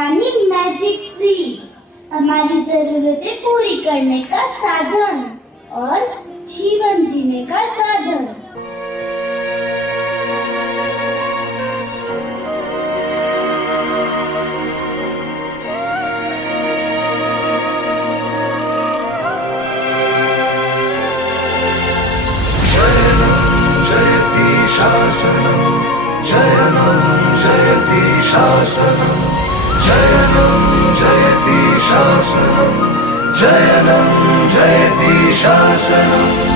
यानी magic tree, हमारी जरूरतें पूरी करने का साधन और जीवन जीने का साधन। शासनम जयनं जयति शासनम जयनं जयति शासनम जयनं जयति शासनम।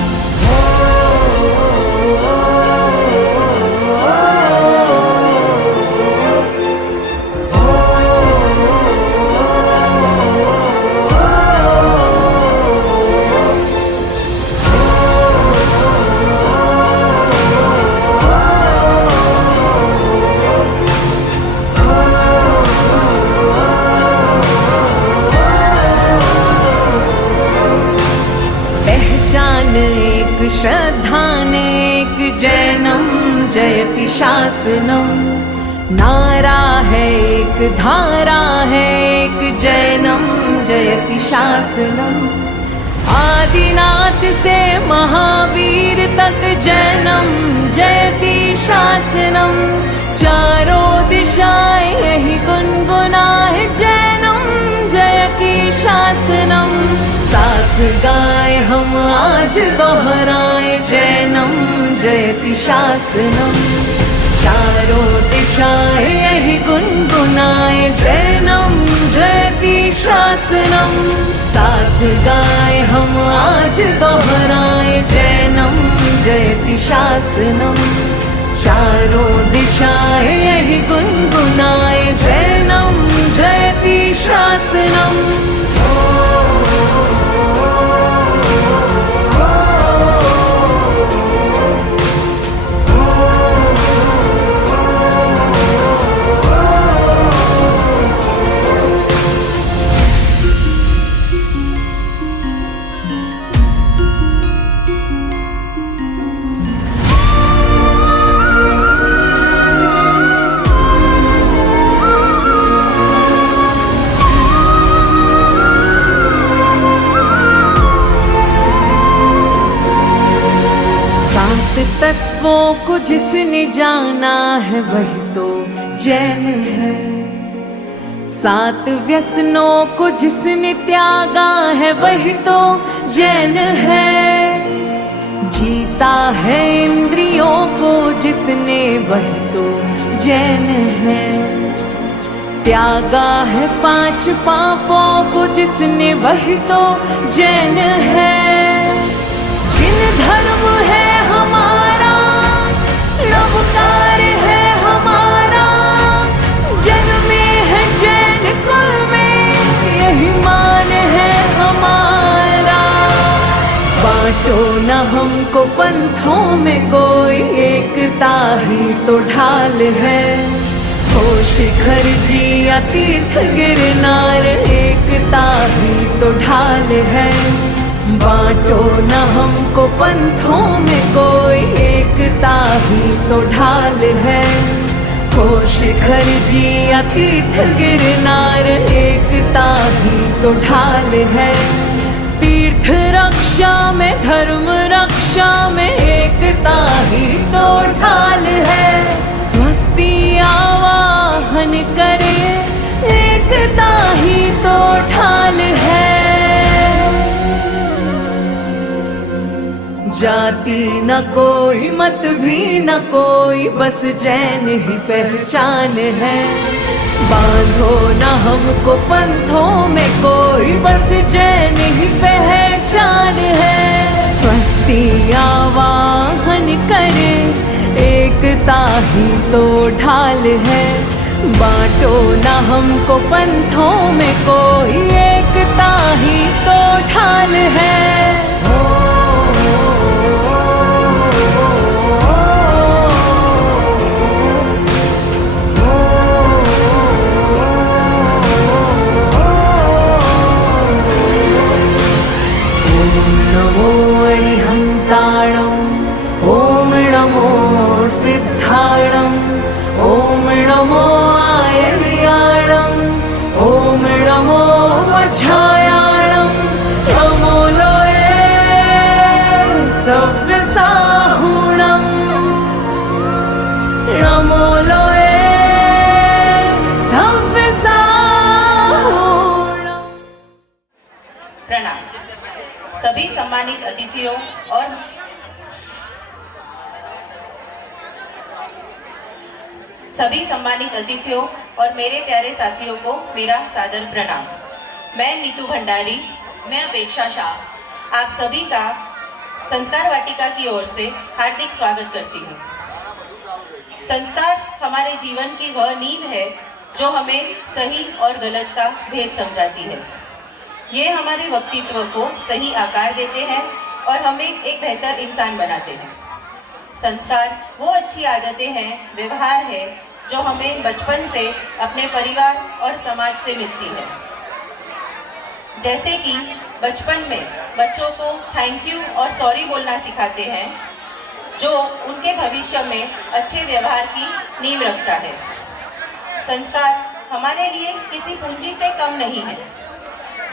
एक श्रद्धान एक जैनम जयति शासनम। नारा है एक धारा है एक जैनम जयति शासनम। आदिनाथ से महावीर तक जैनम जयति शासनम। चारों दिशाएं यही गुनगुनाए जैनम जयति शासनम। साथ गाए हम आज दोहराए जैनम जयति शासनम। चारों दिशाएं यही गुनगुनाए जैनम जयति शासनम। साथ गाए हम आज दोहराए जैनम जयति शासनम। चारों दिशाएं यही गुनगुनाए जैनम जयति शासनम। तत्वों को जिसने जाना है वही तो जैन है। सात व्यसनों को जिसने त्यागा है वही तो जैन है। जीता है इंद्रियों को जिसने वही तो जैन है। त्यागा है पांच पापों को जिसने वही तो जैन है। जिन धर्म है हमारा नवकार है हमारा। जन्मे है जैन कुल में यही मान है हमारा। बांटो न हमको पंथों में कोई एकता ही तो ढाल है। हो शिखर जी या तीर्थ गिरनार एकता ही तो ढाल है। बांटो न हमको पंथों में कोई एकता ही तो ढाल है। हो शिखर जी या तीर्थ गिरनार एकता ही तो ढाल है। तीर्थ रक्षा में धर्म रक्षा में एकता ही तो ढाल है। स्वस्ति आवाहन करे एकता ही तो ढाल है। जाति न कोई मत भी न कोई बस जैन ही पहचान है। बांधो न हमको पंथों में कोई बस जैन ही पहचान है। स्वस्ति आवाहन करे एकता ही तो ढाल है। बांटो न हमको पंथों में कोई एकता ही तो ढाल है। सिद्धाणं ॐ नमो आयर्याणं सम्मानित अतिथियों और मेरे प्यारे साथियों को मेरा सादर प्रणाम। मैं नीतू भंडारी, मैं अपेक्षा शाह आप सभी का संस्कार वाटिका की ओर से हार्दिक स्वागत करती हूँ। संस्कार हमारे जीवन की वह नींव है जो हमें सही और गलत का भेद समझाती है। ये हमारे व्यक्तित्व को सही आकार देते हैं और हमें एक बेहतर इंसान बनाते हैं। संस्कार वो अच्छी आदतें हैं, व्यवहार है जो हमें बचपन से अपने परिवार और समाज से मिलती है। जैसे कि बचपन में बच्चों को थैंक यू और सॉरी बोलना सिखाते हैं, जो उनके भविष्य में अच्छे व्यवहार की नींव रखता है। संस्कार हमारे लिए किसी पूंजी से कम नहीं है।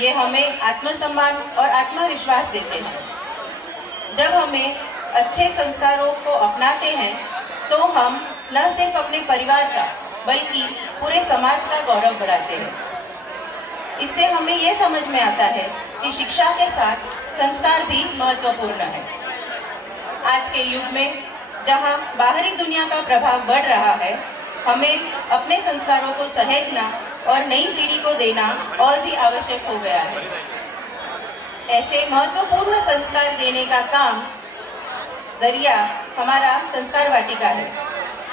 ये हमें आत्मसम्मान और आत्मविश्वास देते हैं। जब हमें अच्छे संस्कारों को अपनाते हैं तो हम न सिर्फ अपने परिवार का बल्कि पूरे समाज का गौरव बढ़ाते हैं। इससे हमें यह समझ में आता है कि शिक्षा के साथ संस्कार भी महत्वपूर्ण है। आज के युग में जहां बाहरी दुनिया का प्रभाव बढ़ रहा है, हमें अपने संस्कारों को सहेजना और नई पीढ़ी को देना और भी आवश्यक हो गया है। ऐसे महत्वपूर्ण संस्कार देने का काम जरिया हमारा संस्कार वाटिका है।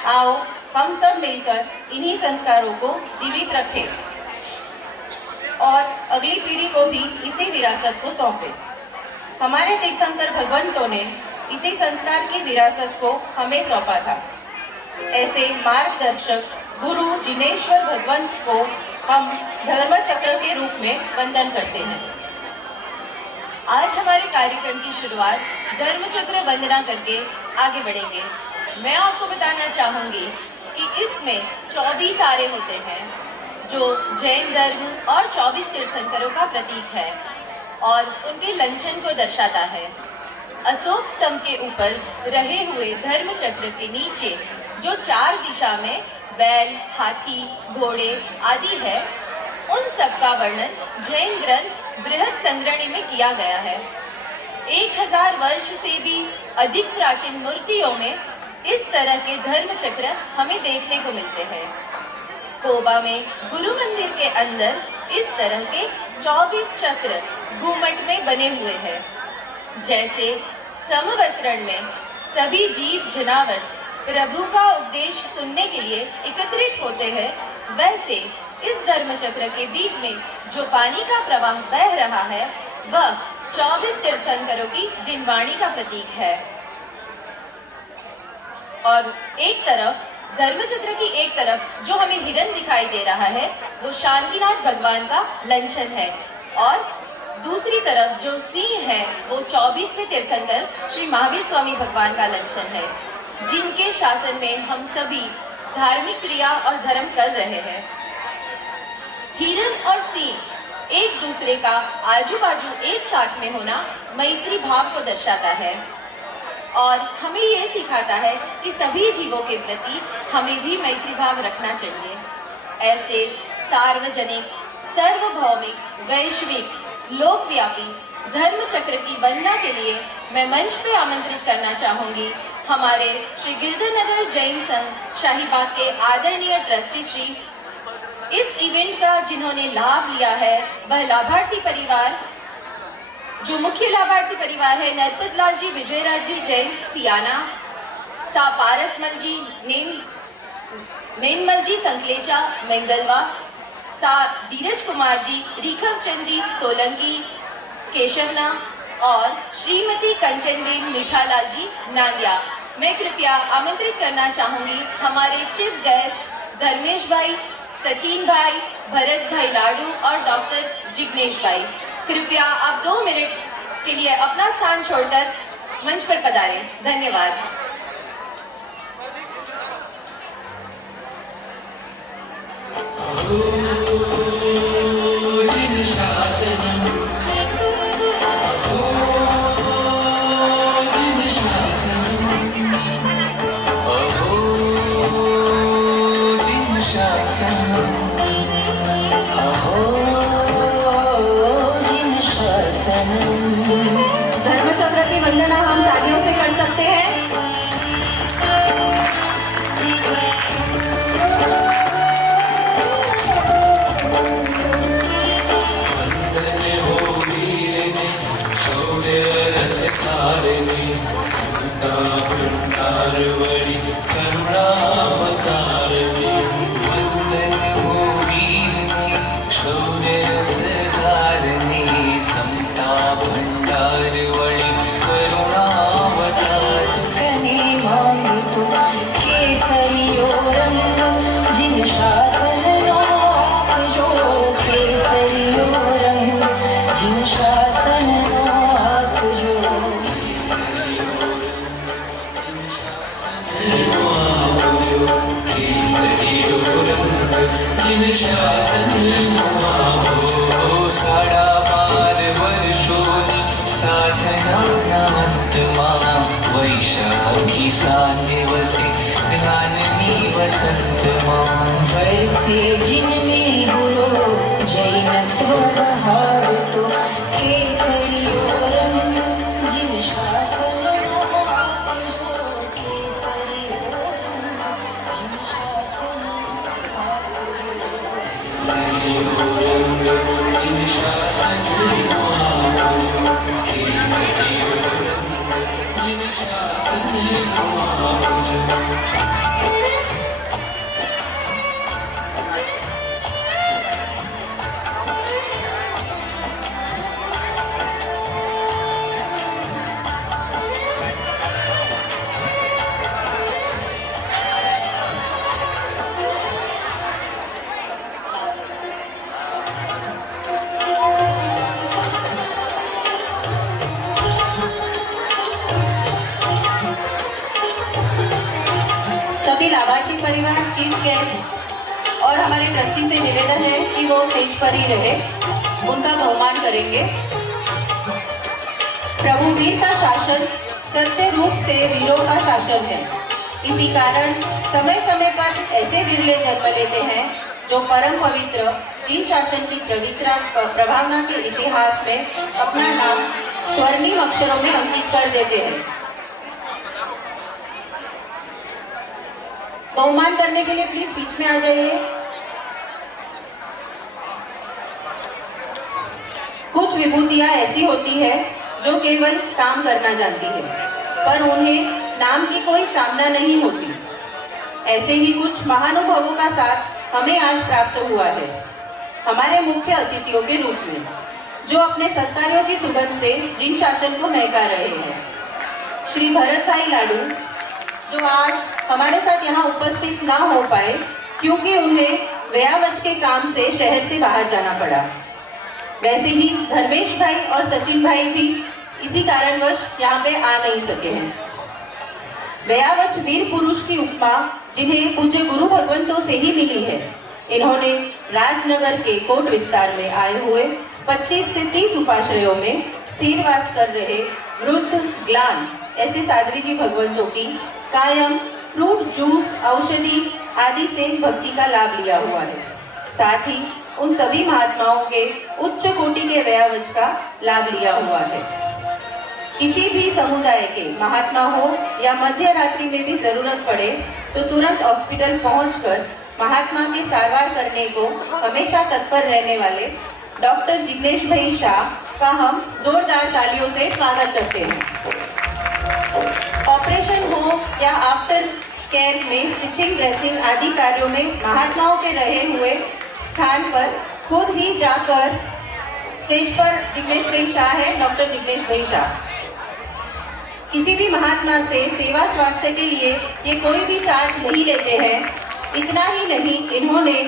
आओ हम सब मिलकर इन्हीं संस्कारों को जीवित रखें और अगली पीढ़ी को भी इसी विरासत को सौंपें। हमारे तीर्थंकर भगवंतों ने इसी संस्कार की विरासत को हमें सौंपा था। ऐसे मार्गदर्शक गुरु जिनेश्वर भगवंत को हम धर्म चक्र के रूप में वंदन करते हैं। आज हमारे कार्यक्रम की शुरुआत धर्म चक्र वंदना करके आगे बढ़ेंगे। मैं आपको बताना चाहूंगी कि इसमें 24 आरे होते हैं जो जैन धर्म और 24 तीर्थंकरों का प्रतीक है और उनके लंछन को दर्शाता है। अशोक स्तंभ के ऊपर रहे हुए धर्म चक्र के नीचे जो 4 दिशा में बैल, हाथी, घोड़े आदि है, उन सब का वर्णन जैन ग्रंथ बृहद संग्रहणी में किया गया है। 1000 वर्ष से भी अधिक प्राचीन मूर्तियों में इस तरह के धर्म चक्र हमें देखने को मिलते हैं। कोबा में गुरु मंदिर के अंदर इस तरह के 24 चक्र घूमट में बने हुए हैं। जैसे समवसरण में सभी जीव जनावर प्रभु का उपदेश सुनने के लिए एकत्रित होते हैं, वैसे इस धर्म चक्र के बीच में जो पानी का प्रवाह बह रहा है वह 24 तीर्थंकरों की जिनवाणी का प्रतीक है। और एक तरफ धर्म चक्र की एक तरफ जो हमें हिरण दिखाई दे रहा है वो शांतिनाथ भगवान का लंछन है और दूसरी तरफ जो सिंह है वो 24वें तीर्थंकर श्री महावीर स्वामी भगवान का लंछन है, जिनके शासन में हम सभी धार्मिक क्रिया और धर्म कर रहे हैं। हिरण और सिंह एक दूसरे का आजू बाजू एक साथ में होना मैत्री भाव को दर्शाता है और हमें यह सिखाता है कि सभी जीवों के प्रति हमें भी मैत्री भाव रखना चाहिए। ऐसे सार्वजनिक, सार्वभौमिक, वैश्विक, लोकव्यापी धर्म चक्र की वंदना के लिए मैं मंच पे आमंत्रित करना चाहूंगी हमारे श्री गिरधरनगर जैन संघ शाहीबाग के आदरणीय ट्रस्टी श्री। इस इवेंट का जिन्होंने लाभ लिया है वह लाभार्थी परिवार, जो मुख्य लाभार्थी परिवार है नरपत लाल जी, विजयराज जी जैन सियाना, सा पारसमल जी नैनमल जी संकलेचा मंगलवा, सा धीरज कुमार जी, रिखव चंद जी सोलंकी केशवना और श्रीमती कंचनबेन मीठालाल जी नांदिया। मैं कृपया आमंत्रित करना चाहूंगी हमारे चीफ गेस्ट धर्मेश भाई, सचिन भाई, भरत भाई लाडू और डॉक्टर जिग्नेश भाई। कृपया आप 2 मिनट के लिए अपना स्थान छोड़कर मंच पर पधारें। धन्यवाद। शासन साडा पार वर्षोनी साधनात्मा वैशाखी साधे वसे ज्ञाननी वसंत वैसे जिनमें गुरु जैनत्व भाव तो केसरियोरम जिन शासन सभी लाभार्थी परिवार, चीफ गेस्ट और हमारे ट्रस्टी से निवेदन है कि वो स्टेज पर ही रहे, उनका बहुमान करेंगे। प्रभु वीर का शासन सत्य रूप से वीरों का शासन है। इसी कारण समय समय पर ऐसे विरले जन्म लेते हैं जो परम पवित्र जिन शासन की प्रभावना के इतिहास में अपना नाम स्वर्णिम अक्षरों में अंकित कर देते हैं। बहुमान करने के लिए प्लीज बीच में आ जाइए। कुछ विभूतियां ऐसी होती है जो केवल काम करना जानती है, पर उन्हें नाम की कोई कामना नहीं होती। ऐसे ही कुछ महानुभवों का साथ हमें आज प्राप्त हुआ है हमारे मुख्य अतिथियों के रूप में, जो अपने सत्कार्यों की सुगंध से जिन शासन को महका रहे हैं। श्री भरत भाई लाडू, जो आज हमारे साथ यहाँ उपस्थित ना हो पाए क्योंकि उन्हें व्यावच के काम से शहर से बाहर जाना पड़ा। वैसे ही धर्मेश भाई और सचिन भाई भी इसी कारणवश यहाँ पे आ नहीं सके हैं। व्यावच वीर पुरुष की उपमा जिन्हें पूज्य गुरु भगवंतों से ही मिली है। इन्होंने राजनगर के कोट विस्तार में आए हुए 25 से 30 उपाश्रयों में स्थिर वास कर रहे वृद्ध ग्लान ऐसे साध्वी जी भगवंतों की कायम फ्रूट जूस औषधि आदि से भक्ति का लाभ लिया हुआ है। साथ ही उन सभी महात्माओं के उच्च कोटि के व्यावच का लाभ लिया हुआ है। किसी भी समुदाय के महात्मा हो या मध्य रात्रि में भी जरूरत पड़े तो तुरंत हॉस्पिटल पहुंचकर महात्मा की सारवार करने को हमेशा तत्पर रहने वाले डॉक्टर जिग्नेश भाई शाह का हम जोरदार तालियों से स्वागत करते हैं। ऑपरेशन हो या आफ्टर केयर में स्टिचिंग, ड्रेसिंग आदि कार्यों में महात्माओं के रहे हुए स्थान पर खुद ही जाकर स्टेज पर जिग्नेश भाई शाह है, डॉक्टर जिग्नेश भाई शाह। किसी भी महात्मा से सेवा स्वास्थ्य के लिए ये कोई भी चार्ज नहीं लेते हैं। इतना ही नहीं, इन्होंने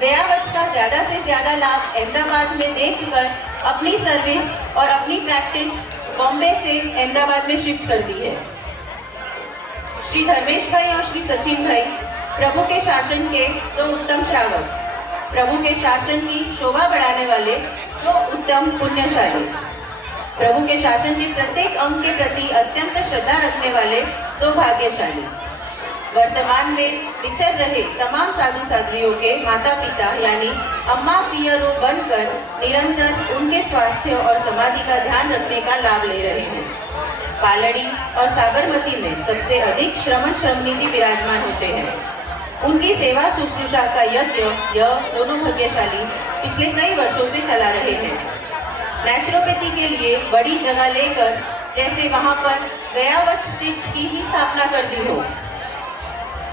व्यावच का ज़्यादा से ज़्यादा लाभ अहमदाबाद में देखकर अपनी सर्विस और अपनी प्रैक्टिस बॉम्बे से अहमदाबाद में शिफ्ट कर दी है। श्री धर्मेश भाई और श्री सचिन भाई प्रभु के शासन के दो उत्तम श्रावक, प्रभु के शासन की शोभा बढ़ाने वाले दो उत्तम पुण्यशाली, प्रभु के शासन के प्रत्येक अंग के प्रति अत्यंत श्रद्धा रखने वाले दो भाग्यशाली, वर्तमान में विचर रहे तमाम साधु साध्वियों के माता पिता यानी अम्मा पियरों बनकर निरंतर उनके स्वास्थ्य और समाधि का ध्यान रखने का लाभ ले रहे हैं। पालड़ी और साबरमती में सबसे अधिक श्रमण श्रमणी जी विराजमान होते हैं। उनकी सेवा शुश्रूषा का यज्ञ यह दोनों भाग्यशाली पिछले कई वर्षों से चला रहे हैं। नेचुरोपैथी के लिए बड़ी जगह लेकर जैसे वहाँ पर व्यावच की ही स्थापना कर दी हो।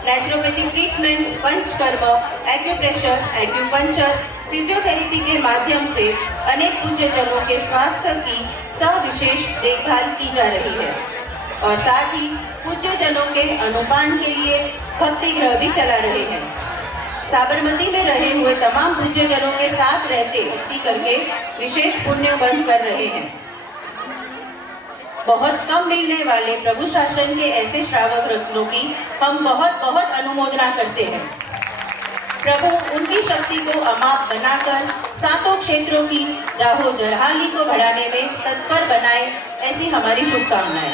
Naturopathy treatment, panchakarma, acupressure, acupuncture, physiotherapy के माध्यम से अनेक पूज्यजनों के स्वास्थ्य की सविशेष देखभाल की जा रही है और साथ ही पूज्यजनों के अनुपान के लिए भक्ति गृह भी चला रहे हैं। साबरमती में रहे हुए तमाम पूज्यजनों के साथ रहते भक्ति करके विशेष पुण्य बंद कर रहे हैं। बहुत कम मिलने वाले प्रभु शासन के ऐसे श्रावक रत्नों की हम बहुत बहुत अनुमोदना करते हैं। प्रभु उनकी शक्ति को अमाप बनाकर सातों क्षेत्रों की जाहो जलाली को बढ़ाने में तत्पर बनाए, ऐसी हमारी शुभकामनाएं।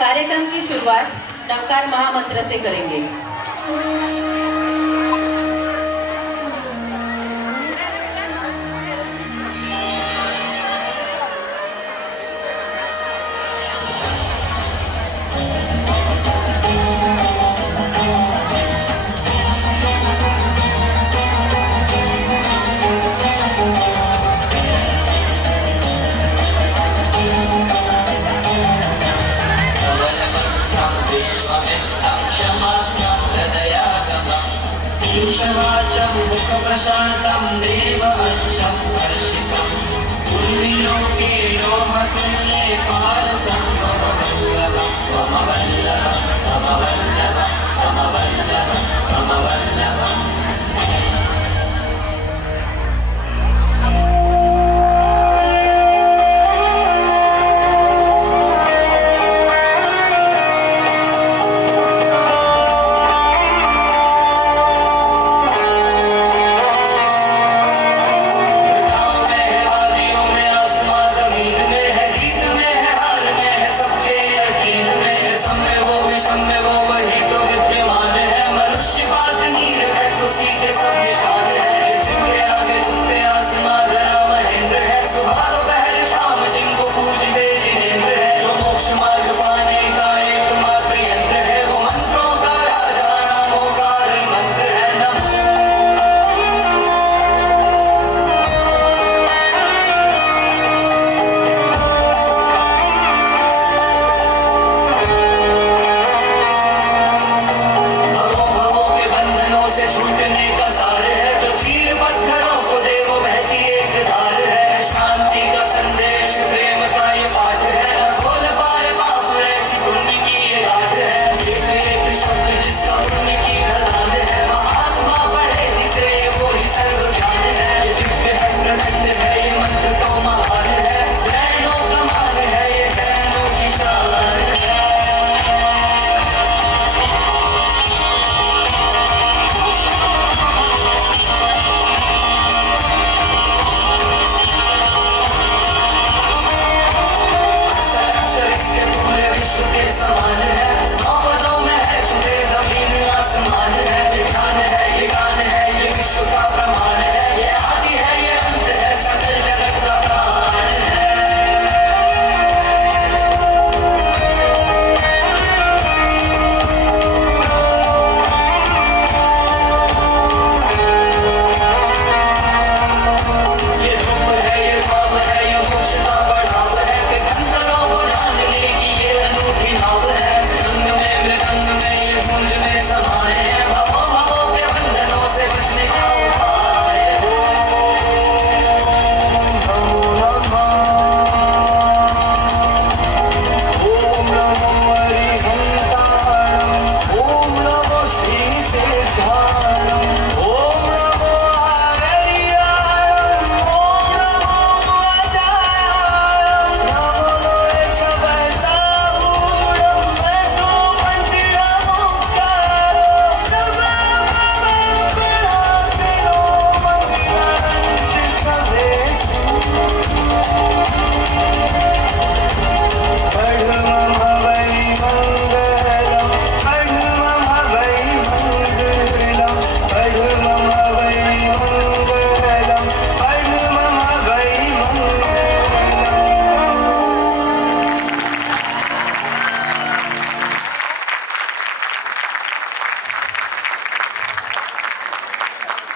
कार्यक्रम की शुरुआत नवकार महामंत्र से करेंगे। ईशवाचं मुखप्रशान्तं देववंशं हर्षितं पुण्यलोके लोहतुल्ये पारसंभववल्लभं त्वमवल्लभं त्वमवल्लभं त्वमवल्लभं त्वमवल्लभम्।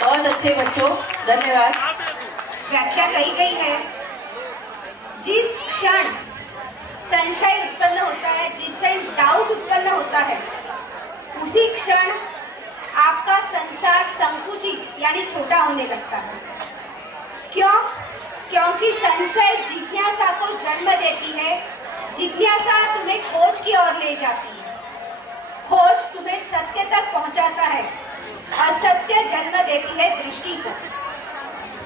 बहुत अच्छे बच्चों, धन्यवाद। व्याख्या कही गई है, जिस क्षण संशय उत्पन्न होता है, जिससे डाउट उत्पन्न होता है, उसी क्षण आपका संसार संकुचित यानी छोटा होने लगता है। क्यों? क्योंकि संशय जिज्ञासा को जन्म देती है, जिज्ञासा तुम्हें खोज की ओर ले जाती है खोज तुम्हें सत्य तक पहुंचाता है। असत्य जन्म देती है दृष्टि को।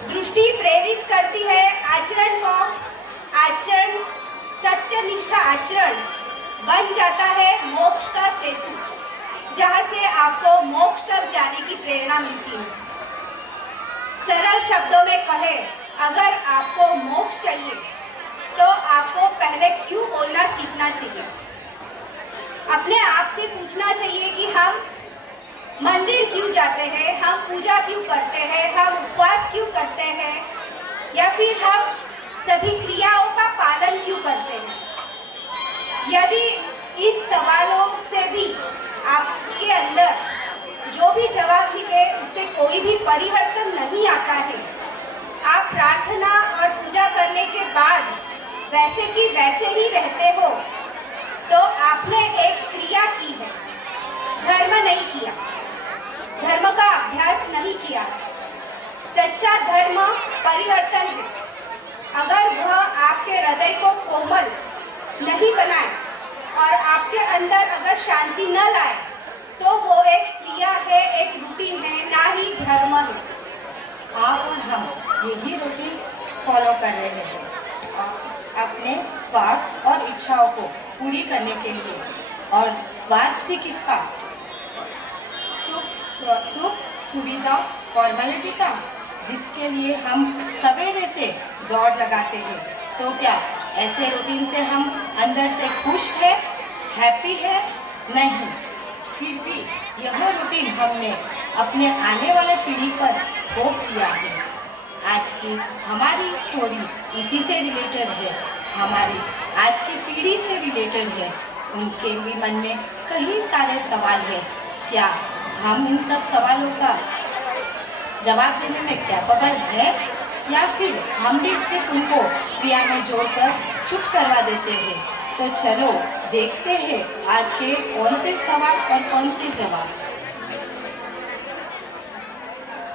दृष्टि प्रेरित करती है आचरण को। आचरण, सत्यनिष्ठ आचरण बन जाता है मोक्ष का सेतु, जहां से आपको मोक्ष तक जाने की प्रेरणा मिलती है। सरल शब्दों में कहे, अगर आपको मोक्ष चाहिए तो आपको पहले क्यों बोलना सीखना चाहिए। अपने आप से पूछना चाहिए कि हम मंदिर क्यों जाते हैं, हम पूजा क्यों करते हैं, हम उपवास क्यों करते हैं, या फिर हम सभी क्रियाओं का पालन क्यों करते हैं। यदि इस सवालों से भी आपके अंदर जो भी जवाब मिले उससे कोई भी परिवर्तन नहीं आता है, आप प्रार्थना और पूजा करने के बाद वैसे की वैसे ही रहते हो, तो आपने एक क्रिया की है, धर्म नहीं किया, धर्म का अभ्यास नहीं किया। सच्चा धर्म परिवर्तन है। अगर वह आपके हृदय को कोमल नहीं बनाए और आपके अंदर अगर शांति न लाए, तो वो एक क्रिया है, एक रूटीन है, ना ही धर्म है। आप और हम यही रूटीन फॉलो कर रहे हैं अपने स्वार्थ और इच्छाओं को पूरी करने के लिए। और स्वार्थ भी किसका? सुख, सुविधा, फॉर्मेलिटी का, जिसके लिए हम सवेरे से दौड़ लगाते हैं। तो क्या ऐसे रूटीन से हम अंदर से खुश है, हैप्पी है? नहीं। फिर भी यह रूटीन हमने अपने आने वाले पीढ़ी पर थोप किया है। आज की हमारी स्टोरी इसी से रिलेटेड है, हमारी आज की पीढ़ी से रिलेटेड है। उनके भी मन में कई सारे सवाल हैं। क्या हम इन सब सवालों का जवाब देने में कैपेबल है, या फिर हम भी सिर्फ उनको क्रिया में जोड़कर चुप करवा देते हैं? तो चलो देखते हैं आज के कौन से सवाल और कौन से जवाब।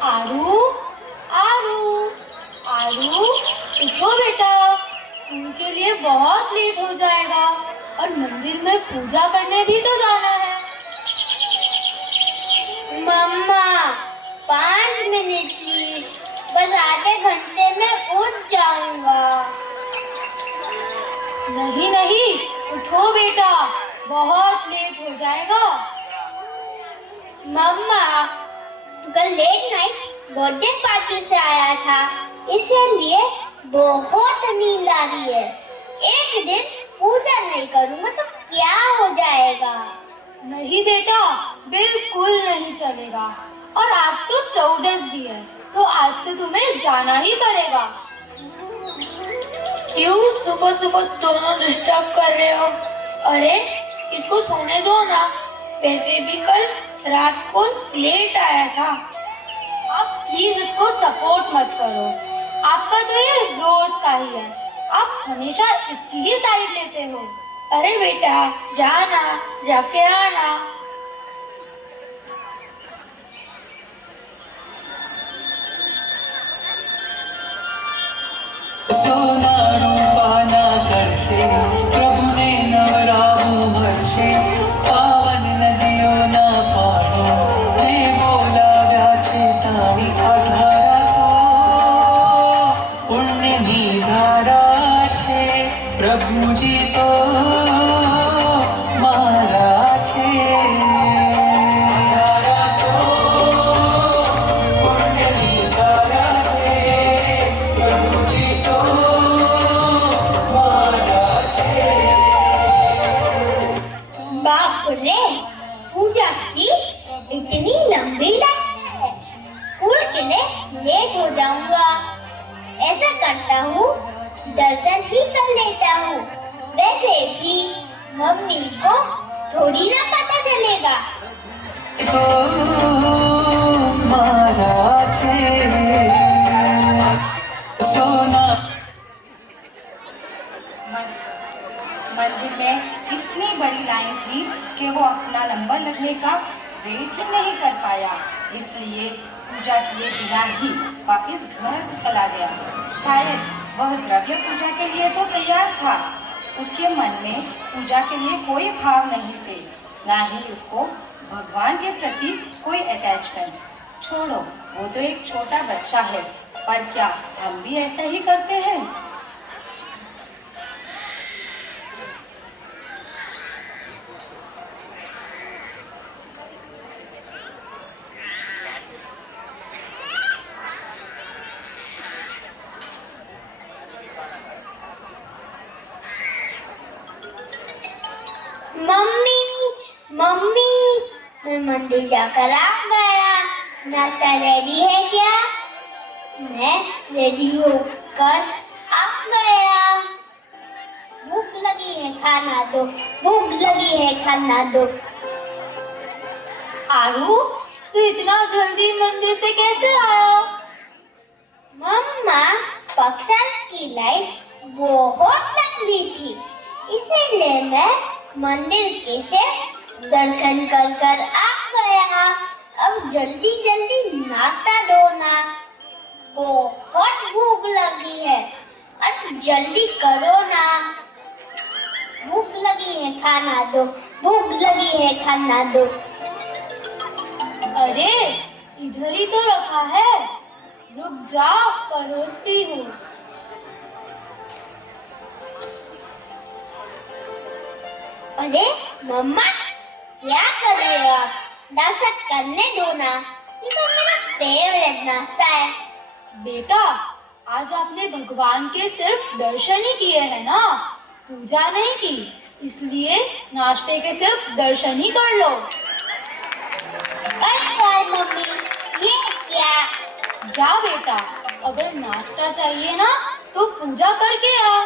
आरू, आरू, आरू, उठो बेटा, स्कूल के लिए बहुत लेट हो जाएगा और मंदिर में पूजा करने भी तो जाना है। मम्मा, 5 मिनट प्लीज, बस आधे घंटे में उठ जाऊंगा। नहीं नहीं, उठो बेटा, बहुत लेट हो जाएगा। मम्मा, कल लेट नाइट बर्थडे पार्टी से आया था, इसलिए बहुत नींद आ रही है। एक दिन पूजा नहीं करूँगा तो क्या हो जाएगा? नहीं बेटा, बिल्कुल नहीं चलेगा। और आज तो 14 भी है, तो आज से तुम्हें जाना ही पड़ेगा। क्यों सुबह सुबह दोनों डिस्टर्ब कर रहे हो? अरे इसको सोने दो ना, वैसे भी कल रात को लेट आया था। आप प्लीज इसको सपोर्ट मत करो, आपका तो ये रोज का ही है, आप हमेशा इसकी ही साइड लेते हो। अरे बेटा जाना, जाके आना। सोना रूपाना करशे, प्रभु ने नवराहु हर्षे, पावन नदियों ना पाणो, ने बोला व्याचे ताणी आधारा तो, पुण्यनी धारा छे, प्रभु जी तो मारा छे। बाप रे, पूजा की इतनी लंबी लाइन है, स्कूल के लिए लेट हो जाऊंगा। ऐसा करता हूँ, दर्शन ही कर लेता हूँ, वैसे भी मम्मी को थोड़ी ना पता चलेगा। तो मारा छे सोना। मंदिर में इतनी बड़ी लाइन थी कि वो अपना नंबर लगने का वेट ही नहीं कर पाया, इसलिए पूजा किए बिना ही वापस घर चला गया। शायद वह द्रव्य पूजा के लिए तो तैयार था, उसके मन में पूजा के लिए कोई भाव नहीं थे, ना ही उसको भगवान के प्रति कोई अटैचमेंट। छोड़ो, वो तो एक छोटा बच्चा है, पर क्या हम भी ऐसा ही करते हैं? मम्मी मम्मी, मैं मंदिर जाकर आ गया। नाश्ता रेडी है क्या? मैं रेडी होकर आ गया। भूख लगी है, खाना दो। भूख लगी है, खाना दो। आरू, तू इतना जल्दी मंदिर से कैसे आया? मम्मा, पक्षाल की लाइन बहुत लंबी थी, इसीलिए मैं मंदिर के से दर्शन कर कर आ गया। अब जल्दी जल्दी नाश्ता दो ना, बहुत भूख लगी है। अब जल्दी करो ना। भूख लगी है, खाना दो। भूख लगी है, खाना दो। अरे, इधर ही तो रखा है। रुक जा, परोसती हूँ। अरे मम्मा, क्या कर रहे हो आप? नाश्ता करने दो ना, ये तो मेरा फेवरेट नाश्ता है। बेटा, आज आपने भगवान के सिर्फ दर्शन ही किए हैं ना, पूजा नहीं की, इसलिए नाश्ते के सिर्फ दर्शन ही कर लो। अरे यार मम्मी, ये क्या? जा बेटा, अगर नाश्ता चाहिए ना तो पूजा करके आ।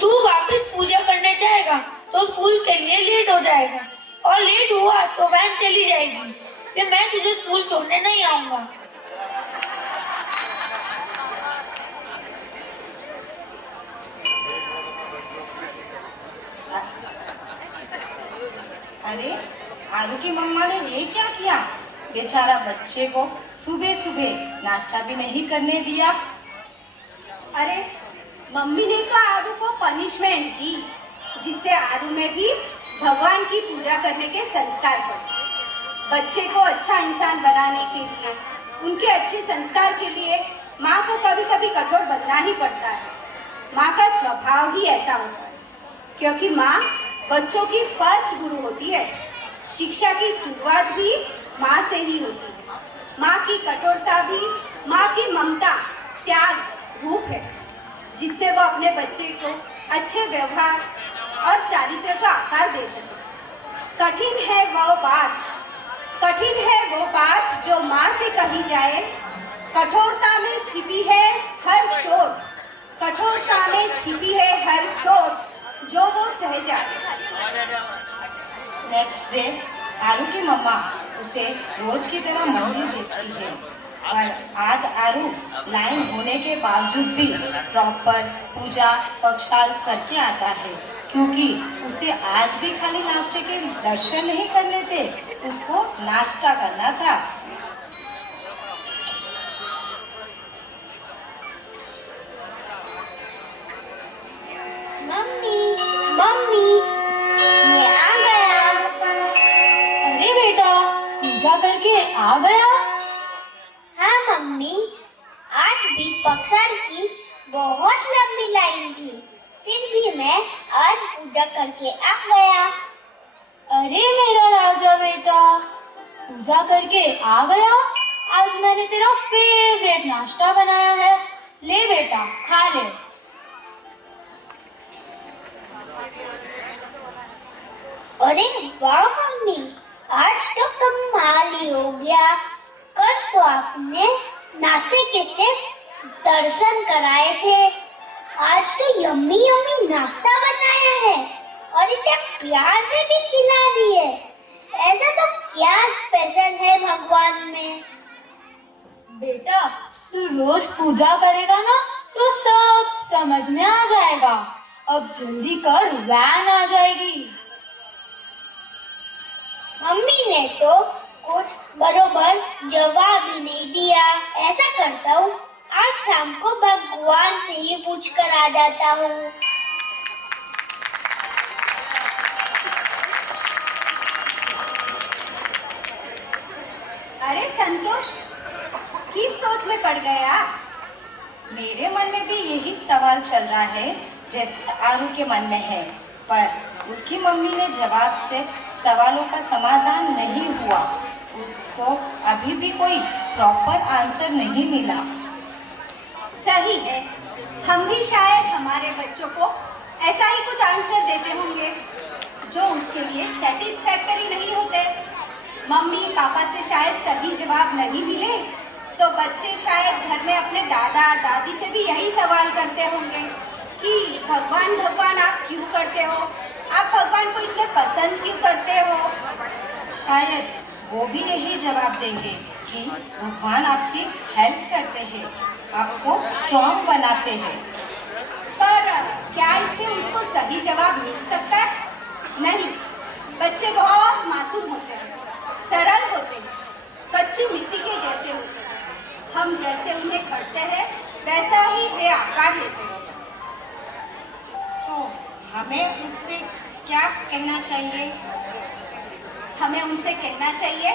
तू वापस पूजा करने जाएगा तो स्कूल के लिए लेट हो जाएगा, और लेट हुआ तो वैन चली जाएगी, फिर मैं तुझे स्कूल छोड़ने नहीं आऊंगा। अरे, आरू की मम्मा ने ये क्या किया? बेचारा बच्चे को सुबह सुबह नाश्ता भी नहीं करने दिया। अरे, मम्मी ने तो आरू को पनिशमेंट दी, जिससे आरू में भी भगवान की पूजा करने के संस्कार पड़े। बच्चे को अच्छा इंसान बनाने के लिए, उनके अच्छे संस्कार के लिए माँ को कभी कभी कठोर बनना ही पड़ता है। माँ का स्वभाव ही ऐसा होता है, क्योंकि माँ बच्चों की फर्स्ट गुरु होती है। शिक्षा की शुरुआत भी माँ से ही होती है। माँ की कठोरता भी माँ की ममता, त्याग, रूप है, जिससे वो अपने बच्चे को अच्छे व्यवहार और चारित्र का आकार दे सके। कठिन है वो बात जो माँ से कही जाए। कठोरता में छिपी है हर चोट, कठोरता में छिपी है हर चोट जो वो सह जाए। नेक्स्ट डे आरू की मम्मा उसे रोज की तरह मंदिर भेजती है, और आज आरू लाइन होने के बावजूद भी प्रॉपर पूजा पक्षाल करके आता है, क्योंकि उसे आज भी खाली नाश्ते के दर्शन नहीं करने थे, उसको नाश्ता करना था। मम्मी मम्मी, मैं आ गया। अरे बेटा, पूजा करके आ गया? हाँ मम्मी, आज भी पक्षाल की बहुत लंबी लाइन थी, फिर भी मैं आज पूजा करके आ गया। अरे मेरा राजा बेटा, पूजा करके आ गया? आज मैंने तेरा फेवरेट नाश्ता बनाया है, ले बेटा खा ले। अरे वाह मम्मी, आज तो कमाल ही हो गया। कल तो आपने नाश्ते के सिर्फ दर्शन कराए थे, आज तो यम्मी यम्मी नाश्ता बनाया है और इतना प्यार से भी खिला दिए। ऐसा तो क्या स्पेशल है भगवान में? बेटा, तू रोज पूजा करेगा ना तो सब समझ में आ जाएगा। अब जल्दी कर, वैन आ जाएगी। मम्मी ने तो कुछ बरोबर जवाब ही नहीं दिया। ऐसा करता हूँ, आज शाम को भगवान से ही पूछ कर आ जाता हूँ। संतोष, किस सोच में पड़ गए आप? मेरे मन में भी यही सवाल चल रहा है जैसे आरू के मन में है, पर उसकी मम्मी ने जवाब से सवालों का समाधान नहीं हुआ। उसको अभी भी कोई प्रॉपर आंसर नहीं मिला। सही है, हम भी शायद हमारे बच्चों को ऐसा ही कुछ आंसर देते होंगे जो उसके लिए सेटिस्फैक्टरी नहीं होते। मम्मी पापा से शायद सही जवाब नहीं मिले तो बच्चे शायद घर में अपने दादा दादी से भी यही सवाल करते होंगे कि भगवान भगवान आप क्यों करते हो, आप भगवान को इतने पसंद क्यों करते हो। शायद वो भी यही जवाब देंगे कि भगवान आपकी हेल्प करते हैं, आपको स्ट्रॉन्ग बनाते हैं। पर क्या इससे उसको सही जवाब मिल सकता है? नहीं, बच्चे बहुत मासूम होते हैं, सरल होते हैं, कच्ची मिट्टी के जैसे होते हैं। हम जैसे उन्हें करते हैं वैसा ही वे आकार लेते हैं। तो हमें उससे क्या कहना चाहिए? हमें उनसे कहना चाहिए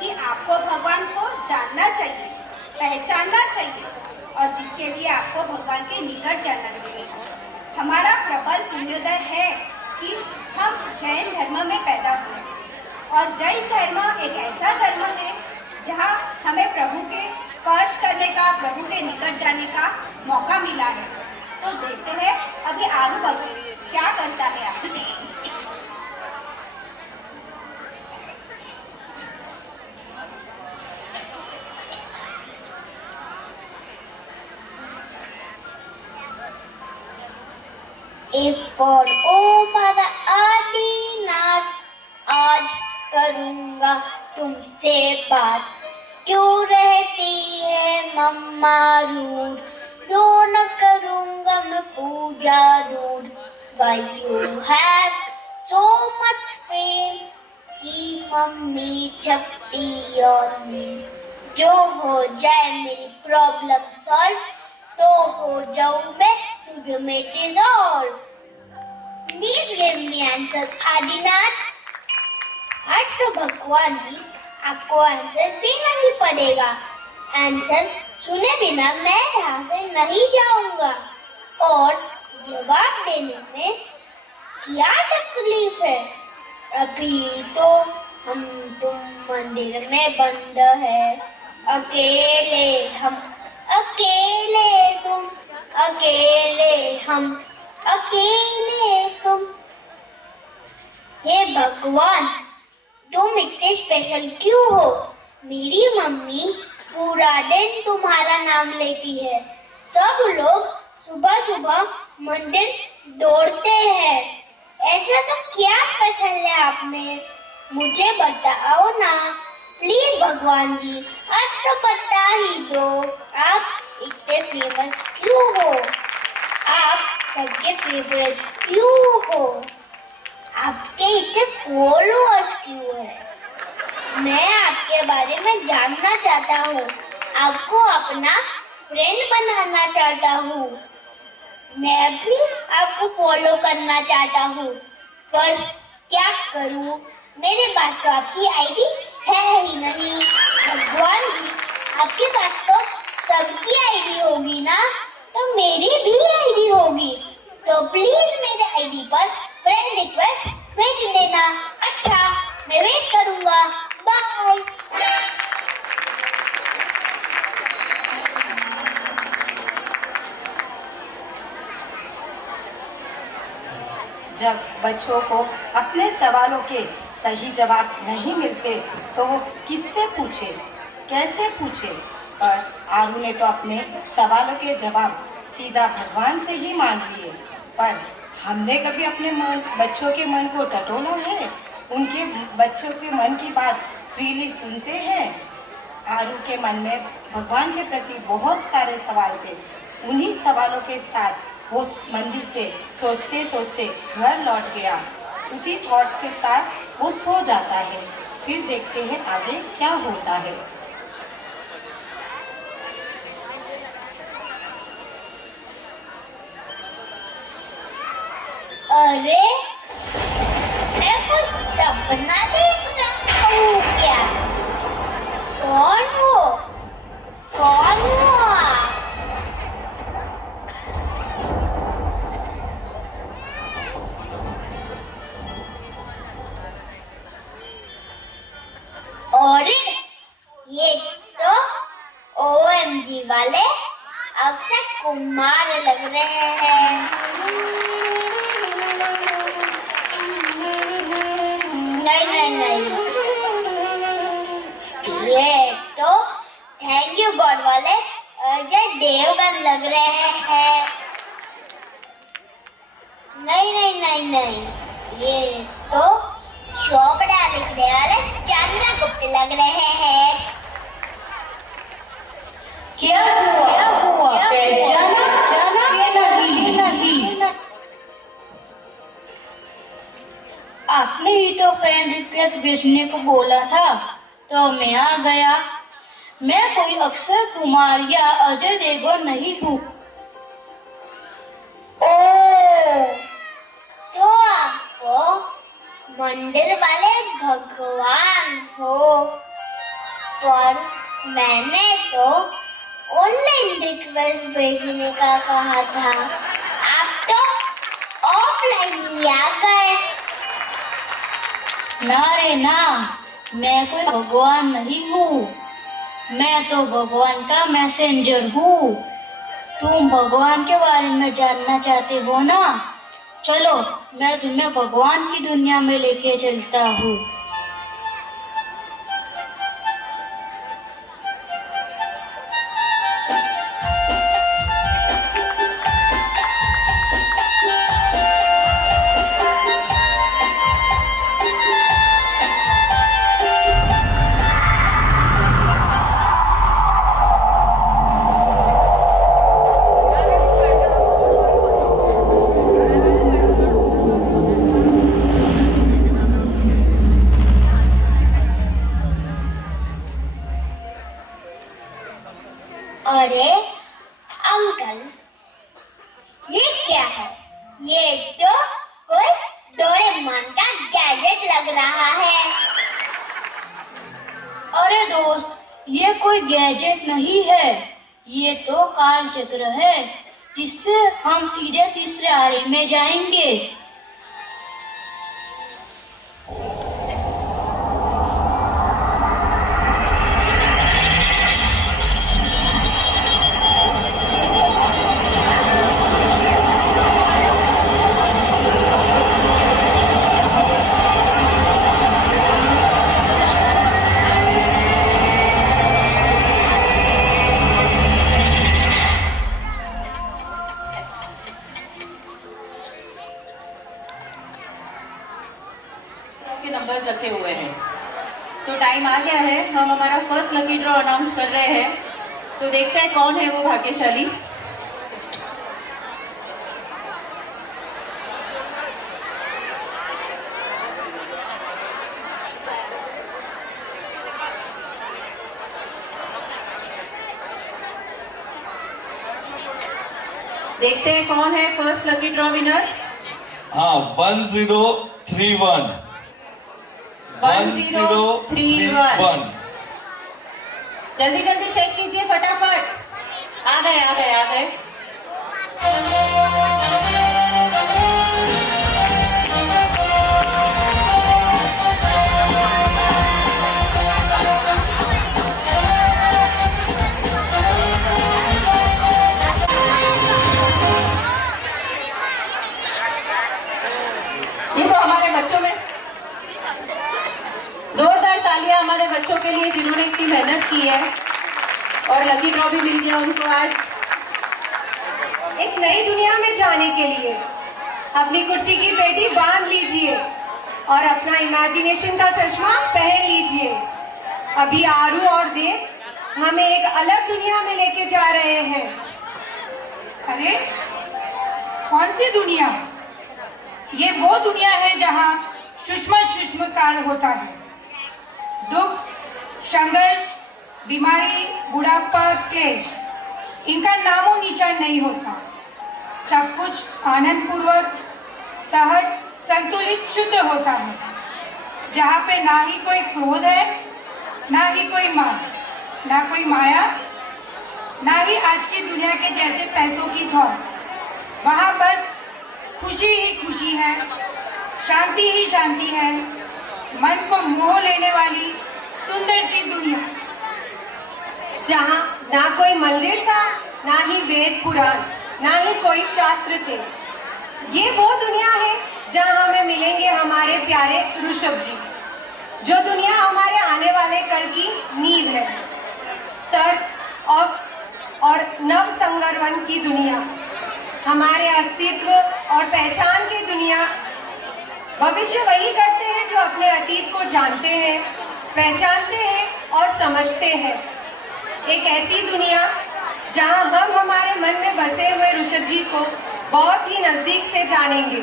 कि आपको भगवान को जानना चाहिए, पहचानना चाहिए और जिसके लिए आपको भगवान के निकट जाना चाहिए। हमारा प्रबल पुण्योदय है कि हम जैन धर्म में पैदा हुए और जैन धर्म एक ऐसा धर्म है जहाँ हमें प्रभु के स्पर्श करने का, प्रभु के निकट जाने का मौका मिला है। तो देखते हैं अभी आरू भगत क्या करता है। If for O mother Adinath, आज करूँगा तुमसे बात। क्यों रहती है मम्मा रूठ, क्यों न करूँगा मैं पूजा रूठ। Why you have so much fame कि मम्मी छपती on me। जो हो जाए मेरी प्रॉब्लम सॉल्व, तो हो जाऊँ मैं तुझ में dissolve. Please give me answer Adinath. आज तो भगवान जी आपको आंसर देना ही पड़ेगा। आंसर सुने बिना मैं यहाँ से नहीं जाऊंगा। और जवाब देने में क्या तकलीफ है? अभी तो हम तुम मंदिर में बंद है, अकेले हम, अकेले तुम, अकेले हम, अकेले तुम। हे भगवान, तुम इतने स्पेशल क्यों हो? मेरी मम्मी पूरा दिन तुम्हारा नाम लेती है। सब लोग सुबह सुबह मंदिर दौड़ते हैं। ऐसा तो क्या स्पेशल है आप में? मुझे बताओ ना प्लीज भगवान जी, आज तो बता ही दो। आप इतने फेमस क्यों हो? आप सबके फेवरेट क्यों हो? आपके इतने फॉलोअर्स क्यों है? मैं आपके बारे में जानना चाहता हूँ, आपको अपना फ्रेंड बनाना चाहता हूँ। मैं भी आपको फॉलो करना चाहता हूँ, पर क्या करूँ? मेरे पास तो आपकी आईडी है ही नहीं। भगवान जी, आपके पास तो सबकी आईडी होगी ना, तो मेरी भी आईडी होगी। तो प्लीज मेरे आईडी पर फ्रेंड रिक्वेस्ट भेज देना। अच्छा, मैं वेट करूँगा। बाय। जब बच्चों को अपने सवालों के सही जवाब नहीं मिलते तो वो किससे पूछे, कैसे पूछे? और आरू ने तो अपने सवालों के जवाब सीधा भगवान से ही मांग लिए। पर हमने कभी अपने बच्चों के मन को टटोला है? उनके बच्चों के मन की बात फ्रीली सुनते हैं? आरू के मन में भगवान के प्रति बहुत सारे सवाल थे। उन्हीं सवालों के साथ वो मंदिर से सोचते सोचते घर लौट गया। उसी थॉट्स के साथ वो सो जाता है। फिर देखते हैं आगे क्या होता है। अरे, मैं कोई सपना देख रहा हूँ क्या? कौन और ये तो OMG वाले अक्षय कुमार लग रहे हैं। नहीं, ये तो थैंक यू गॉड वाले अजय देवगन लग रहे हैं। नहीं, ये तो चोपड़ा लिखने वाले चंद्रगुप्त लग रहे हैं। क्या हुआ? जाना नहीं। आपने ही तो फ्रेंड रिक्वेस्ट भेजने को बोला था, तो मैं आ गया। मैं कोई अक्षय कुमार या अजय देवगन नहीं हूँ। तो आपको मंदिर वाले भगवान हो, पर मैंने तो ऑनलाइन रिक्वेस्ट भेजने का कहा था। आप तो ऑफलाइन ही आ गए। ना रे ना, मैं कोई भगवान नहीं हूँ। मैं तो भगवान का मैसेंजर हूँ। तुम भगवान के बारे में जानना चाहते हो ना? चलो, मैं तुम्हें भगवान की दुनिया में लेके चलता हूँ। अरे अंकल, ये क्या है? ये तो कोई डोरेमोन का गैजेट लग रहा है। अरे दोस्त, ये कोई गैजेट नहीं है, ये तो काल चक्र है, जिससे हम सीधे तीसरे आरे में जाएंगे। के नंबर्स रखे हुए हैं। तो टाइम आ गया है, हम हमारा फर्स्ट लकी ड्रॉ अनाउंस कर रहे हैं। तो देखते हैं कौन है वो भाग्यशाली। देखते हैं कौन है फर्स्ट लकी ड्रॉ विनर। हाँ, 1031 1031। जल्दी जल्दी चेक कीजिए फटाफट। आ गए। देखो हमारे बच्चों में जोरदार तालियां हमारे बच्चों के लिए, जिन्होंने इतनी मेहनत की है और लकी ड्रॉ भी मिल गया उनको आज। एक नई दुनिया में जाने के लिए अपनी कुर्सी की पेटी बांध लीजिए और अपना इमेजिनेशन का चश्मा पहन लीजिए। अभी आरू और देव हमें एक अलग दुनिया में लेके जा रहे हैं। अरे कौन सी दुनिया? ये वो दुनिया है जहाँ सूक्ष्म काल होता है। दुख, संघर्ष, बीमारी, बुढ़ापा, क्लेश, इनका नामो निशान नहीं होता। सब कुछ आनंद पूर्वक, सहज, संतुलित, शुद्ध होता है। जहाँ पे ना ही कोई क्रोध है, ना ही कोई मान, ना कोई माया, ना ही आज की दुनिया के जैसे पैसों की थौक। वहाँ पर खुशी ही खुशी है, शांति ही शांति है। मन को मोह लेने वाली सुंदर सी दुनिया, जहाँ ना कोई मंदिर था, ना ही वेद पुराण, ना ही कोई शास्त्र थे। ये वो दुनिया है जहाँ हमें मिलेंगे हमारे प्यारे ऋषभ जी, जो दुनिया हमारे आने वाले कल की नींव है। तर्क और नव संगरवन की दुनिया, हमारे अस्तित्व और पहचान की दुनिया। भविष्य वही करते हैं जो अपने अतीत को जानते हैं, पहचानते हैं और समझते हैं। एक ऐसी दुनिया जहां हम हमारे मन में बसे हुए ऋषभ जी को बहुत ही नजदीक से जानेंगे।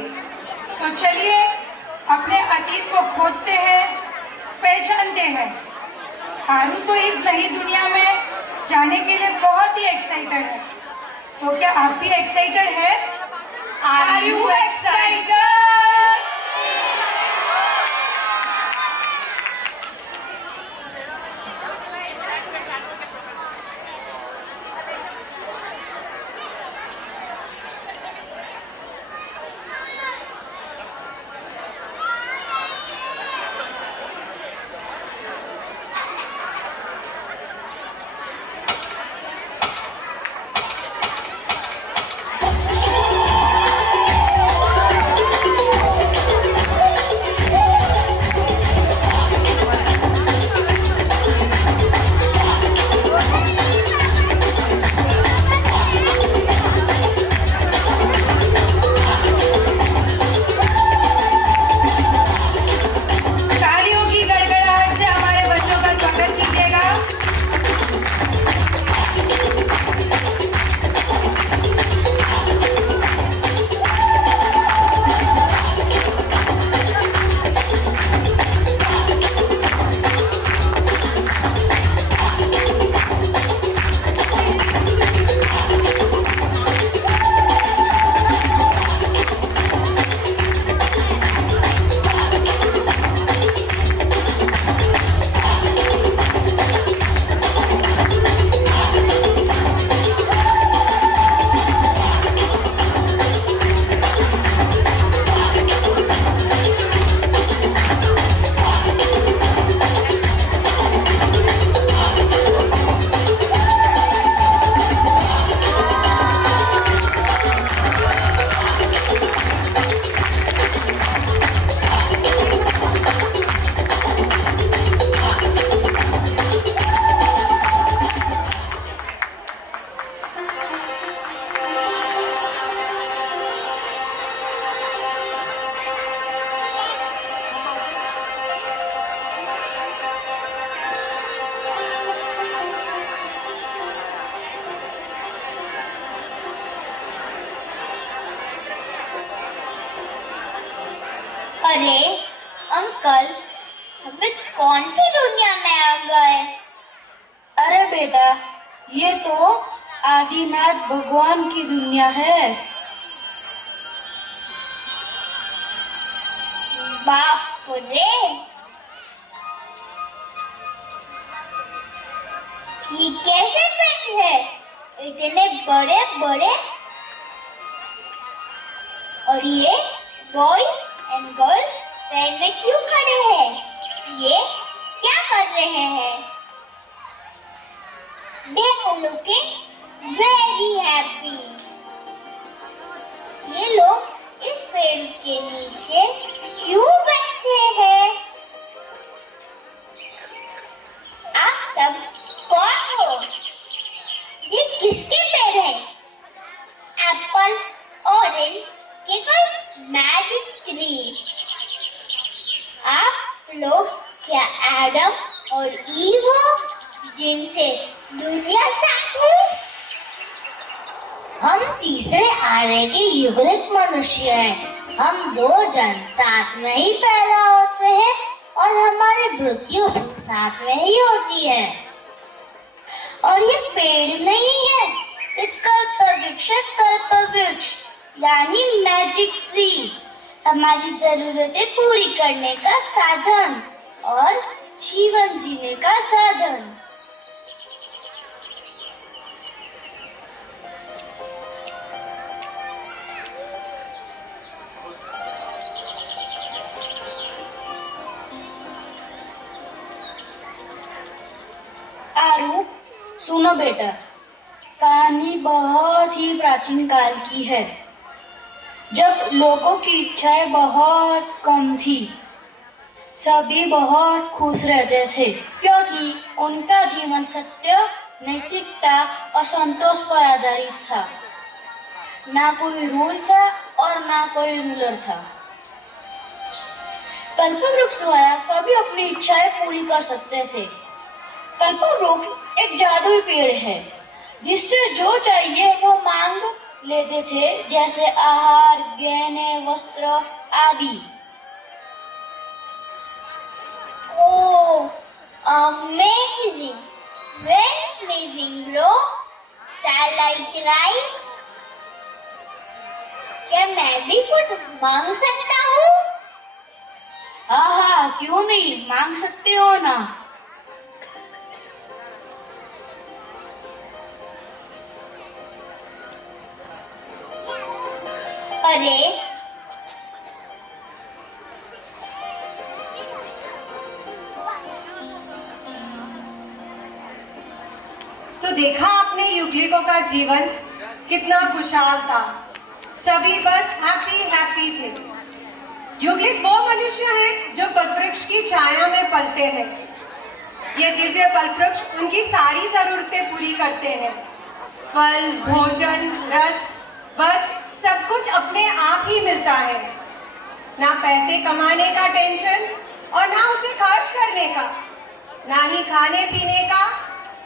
तो चलिए अपने अतीत को खोजते हैं, पहचानते हैं। आरू तो इस नई दुनिया में जाने के लिए बहुत ही एक्साइटेड है, तो क्या आप भी एक्साइटेड है? Are you excited? तालियों की गड़गड़ाहट से हमारे बच्चों का स्वागत कीजिएगा। अरे अंकल, हमें कौन सी दुनिया में आ गए? अरे बेटा, ये तो आदिनाथ भगवान की दुनिया है। बाप रे, ये कैसे पेड़ है? इतने बड़े बड़े, और ये बॉयज एंड गर्ल्स ट्रेन में क्यों खड़े हैं? ये क्या कर रहे हैं? They are looking very happy. ये लोग इस पेड़ के नीचे क्यों बैठे हैं? आप सब कौन हो? ये किसके पेड़ हैं? एप्पल, ऑरेंज के कोई मैजिक ट्री? आप लोग क्या एडम और ईव हो, जिनसे दुनिया स्टार्ट हुई? हम तीसरे आर्य के युगलिक मनुष्य हैं। हम दो जन साथ में ही पैदा होते हैं और हमारी मृत्यु भी साथ में ही होती है। और ये पेड़ नहीं है, ये कल्पवृक्ष यानी मैजिक ट्री, हमारी जरूरतें पूरी करने का साधन और जीवन जीने का साधन। सुनो बेटा, कहानी बहुत ही प्राचीन काल की है, जब लोगों की इच्छाएं बहुत कम थी। सभी बहुत खुश रहते थे क्योंकि उनका जीवन सत्य, नैतिकता और संतोष पर आधारित था। ना कोई रूल था और ना कोई रूलर था। कल्पवृक्ष द्वारा सभी अपनी इच्छाएं पूरी कर सकते थे। कल्पवृक्ष एक जादुई पेड़ है जिससे जो चाहिए वो मांग लेते थे, जैसे आहार, गहने, वस्त्र आदि। Oh, amazing! Very amazing, bro. Shall I try? क्या मैं भी कुछ मांग सकता हूँ? हाँ, क्यों नहीं, मांग सकते हो ना। अरे तो देखा आपने युगलिकों का जीवन कितना खुशहाल था। सभी बस हैप्पी हैप्पी थे। युगलिक वो मनुष्य हैं जो कल्पवृक्ष की छाया में पलते हैं। ये दिव्य कल्पवृक्ष उनकी सारी जरूरतें पूरी करते हैं। फल, भोजन, रस, बस सब कुछ अपने आप ही मिलता है। ना पैसे कमाने का टेंशन और ना उसे खर्च करने का, ना ही खाने पीने का,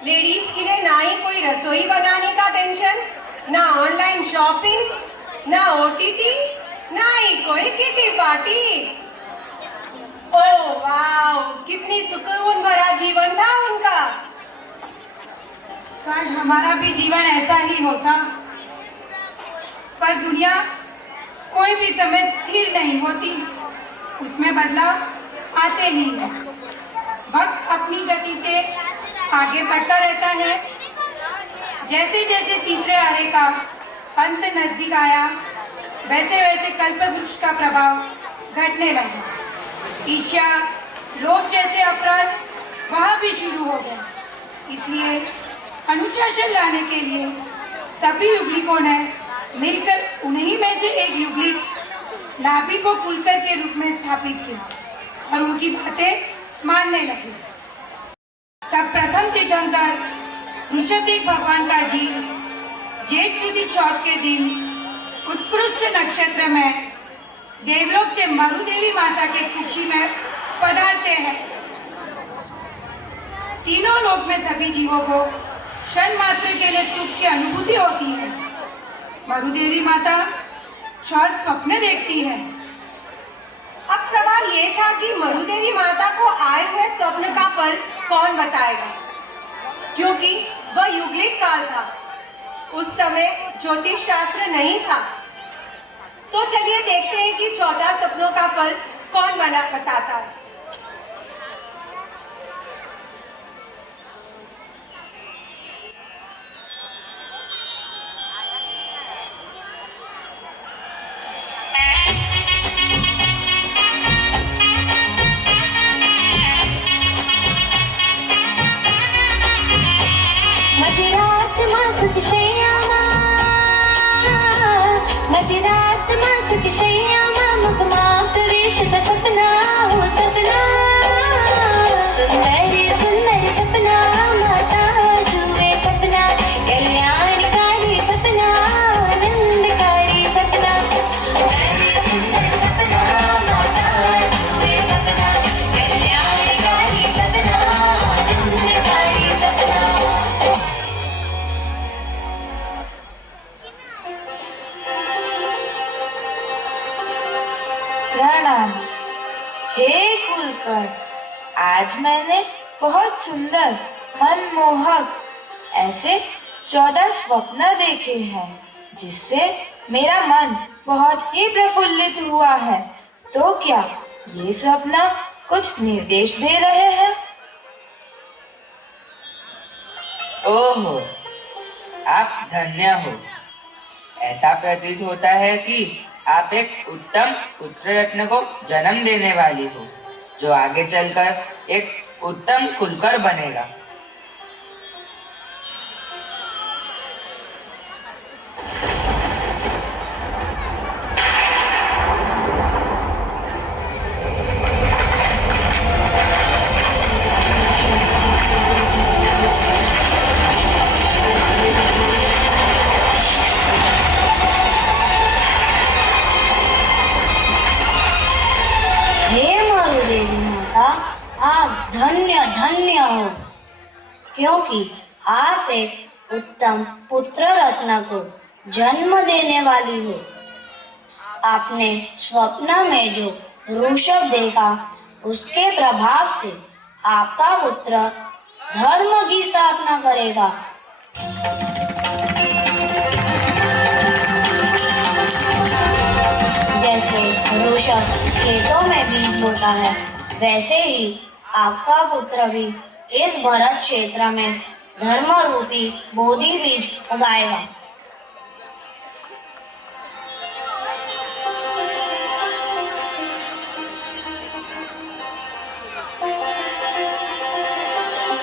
लेडीज के लिए ना ही कोई रसोई बनाने का टेंशन, ना ऑनलाइन शॉपिंग, ना ओटीटी, ना ही कोई किटी पार्टी। ओह वाह, कितनी सुकून भरा जीवन था उनका। काश हमारा भी जीवन ऐसा ही होता, पर दुनिया कोई भी समय स्थिर नहीं होती, उसमें बदलाव आते ही है। वक्त अपनी गति से आगे बढ़ता रहता है। जैसे जैसे तीसरे आरे का अंत नजदीक आया, वैसे वैसे कल्पवृक्ष का प्रभाव घटने लगा। ईर्ष्या, लोभ जैसे अपराध वहाँ भी शुरू हो गए। इसलिए अनुशासन लाने के लिए सभी युगलिकों ने मिलकर उन्हीं में से एक युगलिक नाभि को पुलकर के रूप में स्थापित किया और उनकी बातें मानने लगे। तब प्रथम तीर्थंकर ऋषभदेव भगवान का जी जेठ सुदी चौथ के दिन उत्कृष्ट नक्षत्र में देवलोक से मरुदेवी माता के कुक्षी में पधारते हैं। तीनों लोक में सभी जीवों को क्षण मात्र के लिए सुख की अनुभूति होती है। मरुदेवी माता चौथ स्वप्न देखती है। अब सवाल ये था कि मरुदेवी माता को आए हुए स्वप्न का फल कौन बताएगा, क्योंकि वह युगलिक काल था। उस समय ज्योतिष शास्त्र नहीं था। तो चलिए देखते हैं कि 14 सपनों का फल कौन बताता है। प्रणाम। हे खुलकर, आज मैंने बहुत सुंदर, मनमोहक ऐसे 14 स्वप्न देखे हैं, जिससे मेरा मन बहुत ही प्रफुल्लित हुआ है। तो क्या ये स्वप्न कुछ निर्देश दे रहे हैं? ओहो, आप धन्य हो। ऐसा प्रतीत होता है कि आप एक उत्तम पुत्र रत्न को जन्म देने वाली हो, जो आगे चलकर एक उत्तम कुलकर बनेगा। हो, क्योंकि आप एक उत्तम पुत्र रत्न को जन्म देने वाली हो। आपने स्वप्न में जो ऋषभ देखा, उसके प्रभाव से आपका पुत्र धर्म की स्थापना करेगा। जैसे ऋषभ खेतों में बीज बोता है, वैसे ही आपका पुत्र भी इस भरत क्षेत्र में धर्म रूपी बोधि बीज उगाएगा।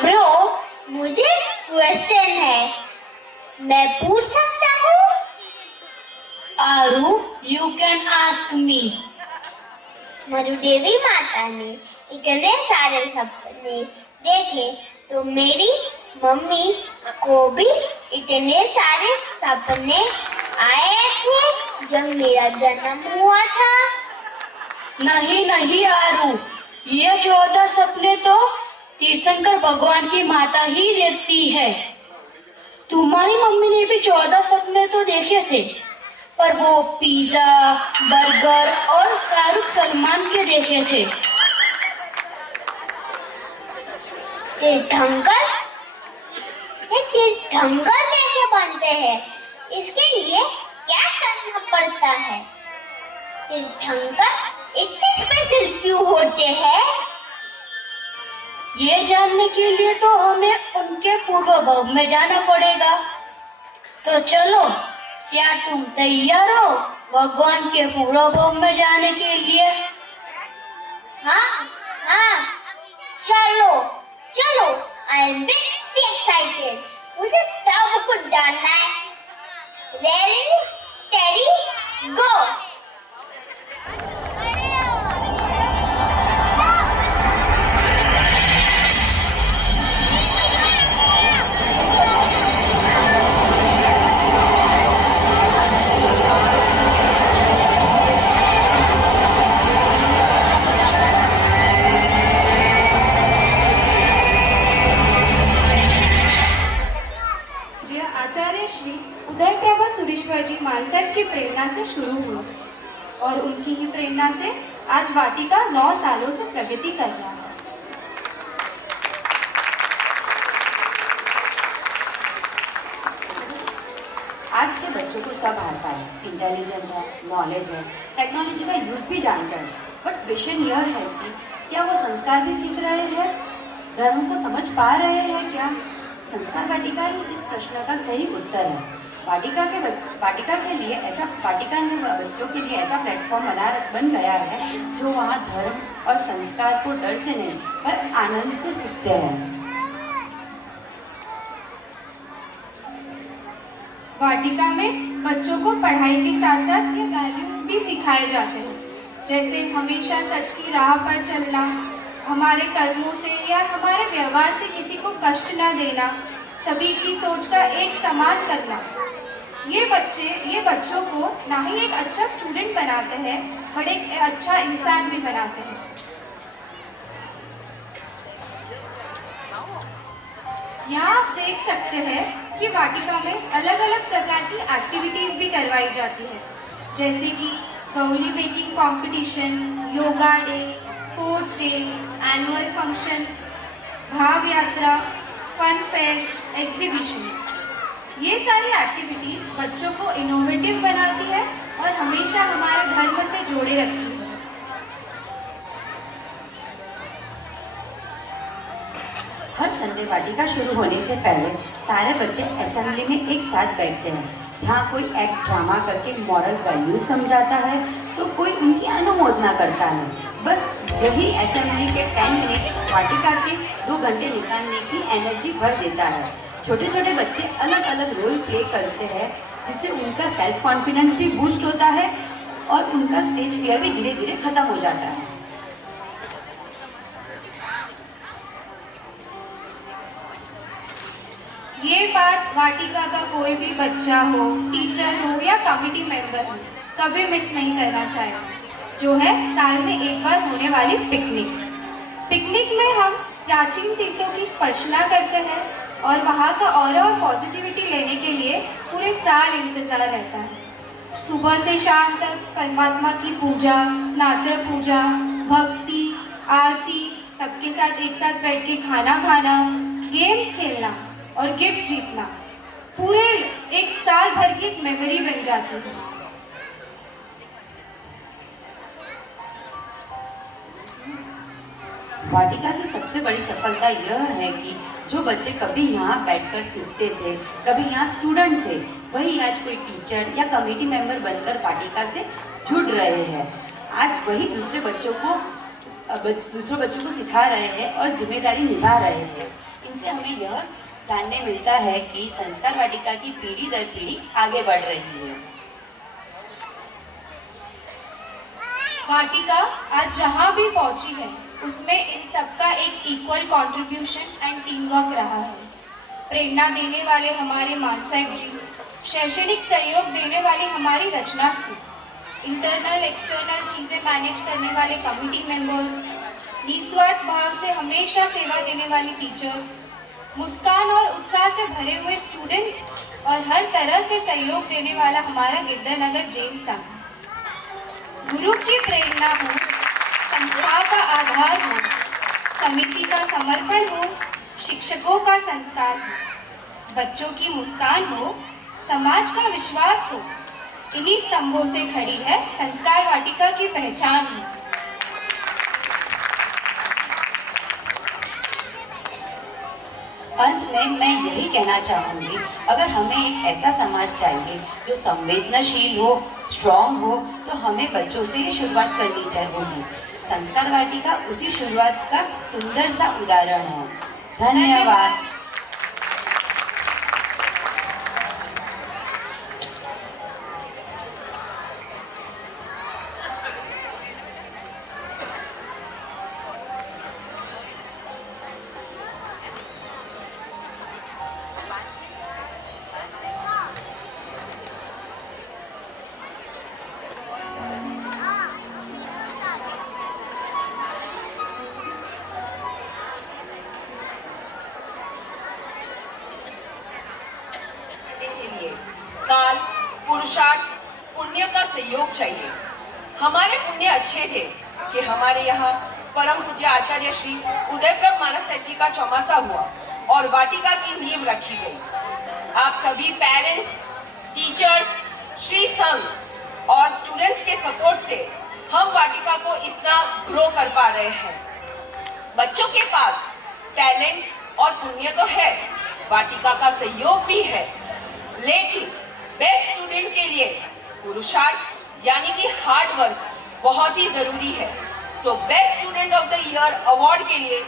ब्रो, मुझे क्वेश्चन है, मैं पूछ सकता हूँ? आरू, you can ask me. Marudevi माता ने इतने सारे सपने देखे, तो मेरी मम्मी को भी इतने सारे सपने आए थे जब मेरा जन्म हुआ था। नहीं नहीं आरू, ये 14 सपने तो तीर्थंकर भगवान की माता ही देखती है। तुम्हारी मम्मी ने भी 14 सपने तो देखे थे, पर वो पिज्जा, बर्गर और शाहरुख सलमान के देखे थे। तीर्थंकर? ये तीर्थंकर कैसे बनते हैं? इसके लिए क्या करना पड़ता है? तीर्थंकर इतने स्पेशल क्यों होते हैं? ये जानने के लिए तो हमें उनके पूर्व भव में जाना पड़ेगा। तो चलो, क्या तुम तैयार हो भगवान के पूर्व भव में जाने के लिए? हाँ हाँ, चलो चलो, आई एम वेरी एक्साइटेड। मुझे सब कुछ जानना है। रेडी, स्टेडी, गो। आचार्य श्री उदयप्रभा सुरेश्वर जी मानसर की प्रेरणा से शुरू हुई और उनकी ही प्रेरणा से आज वाटिका 9 सालों से प्रगति कर रहा है। आज के बच्चों को सब आता है, इंटेलिजेंट है, नॉलेज है, टेक्नोलॉजी का यूज भी जानते हैं, बट क्वेश्चन यह है कि क्या वो संस्कार भी सीख रहे हैं, धर्म को समझ पा रहे हैं क्या? संस्कार वाटिका ही इस प्रश्न का सही उत्तर है। वाटिका के लिए ऐसा वाटिका ने बच्चों के लिए ऐसा प्लेटफॉर्म बन गया है जो वहाँ धर्म और संस्कार को डर से नहीं पर आनंद से सीखते हैं। वाटिका में बच्चों को पढ़ाई के साथ साथ ये वैल्यूज भी सिखाए जाते हैं, जैसे हमेशा सच की राह पर चलना, हमारे कर्मों से या हमारे व्यवहार से किसी को कष्ट न देना, सभी की सोच का एक समान करना। ये बच्चों को ना ही एक अच्छा स्टूडेंट बनाते हैं, बट एक अच्छा इंसान भी बनाते हैं। यहाँ आप देख सकते हैं कि वाटिका में अलग अलग प्रकार की एक्टिविटीज भी करवाई जाती है, जैसे कि Gauli baking competition, yoga day, sports day, annual functions, भाव यात्रा, फन फेयर, एग्जीबिशन। ये सारी एक्टिविटीज बच्चों को इनोवेटिव बनाती है और हमेशा हमारे धर्म से जोड़े रखती है। हर संडे वाटिका शुरू होने से पहले सारे बच्चे असेंबली में एक साथ बैठते हैं, जहाँ कोई एक्ट ड्रामा करके मॉरल वैल्यूज समझाता है तो कोई उनकी अनुमोदना करता है। बस यही असेंबली के 10 मिनट वाटिका के 2 घंटे निकालने की एनर्जी भर देता है। छोटे छोटे बच्चे अलग अलग रोल प्ले करते हैं, जिससे उनका सेल्फ कॉन्फिडेंस भी बूस्ट होता है और उनका स्टेज फियर भी धीरे धीरे खत्म हो जाता है। ये बात वाटिका का कोई भी बच्चा हो, टीचर हो या कमिटी मेंबर हो, कभी मिस नहीं करना चाहिए, जो है साल में एक बार होने वाली पिकनिक। पिकनिक में हम प्राचीन तीर्थों की स्पर्शना करते हैं और वहाँ का ऑरा और पॉजिटिविटी लेने के लिए पूरे साल इंतजार रहता है। सुबह से शाम तक परमात्मा की पूजा, स्नात्र पूजा, भक्ति, आरती, सबके साथ एक साथ बैठ के खाना खाना, गेम्स खेलना और गिफ्ट जीतना पूरे एक साल भर की मेमोरी बन जाती है। वाटिका की सबसे बड़ी सफलता यह है कि जो बच्चे कभी यहाँ बैठकर सीखते थे, कभी यहाँ स्टूडेंट थे, वही आज कोई टीचर या कमेटी मेंबर बनकर वाटिका से जुड़ रहे हैं। आज वही दूसरे बच्चों को सिखा रहे हैं और जिम्मेदारी निभा रहे हैं। इनसे हमें यह जानने मिलता है कि संस्कार वाटिका की पीढ़ी दर पीढ़ी आगे बढ़ रही है। वाटिका आज जहाँ भी पहुँची है उसमें इन सबका एक equal contribution and team work रहा है। प्रेरणा देने वाले हमारे मानसाहेब जी, शैक्षणिक सहयोग देने वाली हमारी रचना थी, इंटरनल एक्सटर्नल चीज़ें मैनेज करने वाले कमिटी मेंबर्स, निस्वार्थ भाव से हमेशा सेवा देने वाली टीचर्स, मुस्कान और उत्साह से भरे हुए स्टूडेंट्स और हर तरह से सहयोग देने वाला हमारा गिरधरनगर जैन संघ। गुरु की प्रेरणा हो, संस्था का आधार हो, समिति का समर्पण हो, शिक्षकों का संस्कार हो, बच्चों की मुस्कान हो, समाज का विश्वास हो, इन्हीं स्तंभों से खड़ी है संस्कार वाटिका की पहचान है। अंत में मैं यही कहना चाहूँगी, अगर हमें एक ऐसा समाज चाहिए जो संवेदनशील हो, स्ट्रॉन्ग हो, तो हमें बच्चों से ही शुरुआत करनी चाहिए। संस्कार वाटिका उसी शुरुआत का सुंदर सा उदाहरण है। धन्यवाद। काल, पुरुषार्थ, पुण्य का सहयोग चाहिए। हमारे पुण्य अच्छे थे कि हमारे यहाँ परम पूज्य आचार्य श्री उदयप्रभ मानस जी का चौमासा हुआ और वाटिका की नींव रखी गई। आप सभी पेरेंट्स, टीचर्स, श्री संघ और स्टूडेंट्स के सपोर्ट से हम वाटिका को इतना ग्रो कर पा रहे हैं। बच्चों के पास टैलेंट और पुण्य तो है, वाटिका का सहयोग भी है, लेकिन बेस्ट स्टूडेंट के लिए पुरुषार्थ यानी कि हार्ड वर्क बहुत ही जरूरी है। So best student of the year award के लिए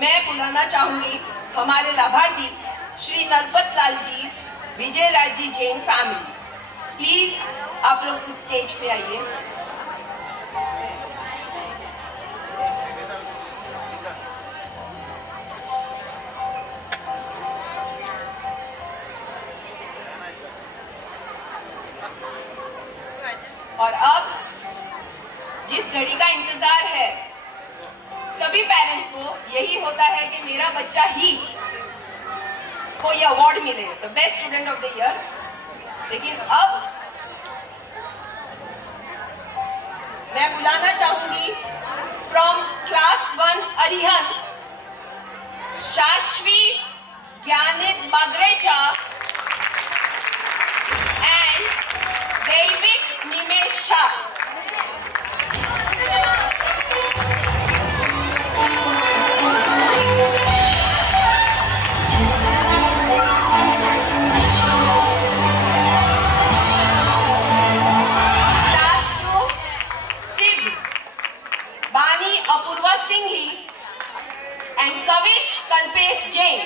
मैं बुलाना चाहूंगी हमारे लाभार्थी श्री नरपत लाल जी, विजय राज जी जैन फैमिली। प्लीज आप लोग स्टेज पे आइए। और अब जिस घड़ी का इंतजार है सभी पेरेंट्स को, यही होता है कि मेरा बच्चा ही को ये अवार्ड मिले, the best student of the year. लेकिन अब मैं बुलाना चाहूंगी from class 1 Arihant Shashvi Gyanit Bagrecha and Daivik Nimesh Shah. Bani Apurva Singhi and Kavish Kalpesh Jain.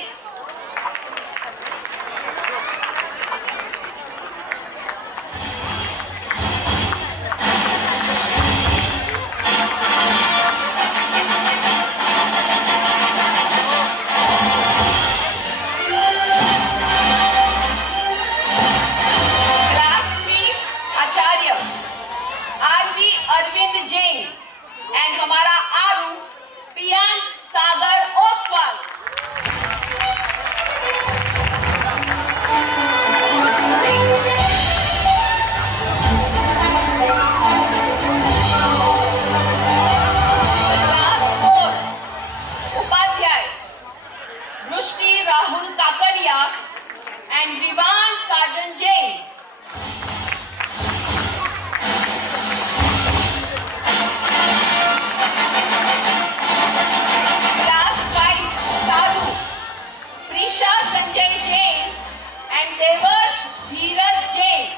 Rahul Kakaria and Vivan Sarjan Jain. Class 5 Sadhu, Prisha Sanjay Jain and Devash Dheeraj Jain.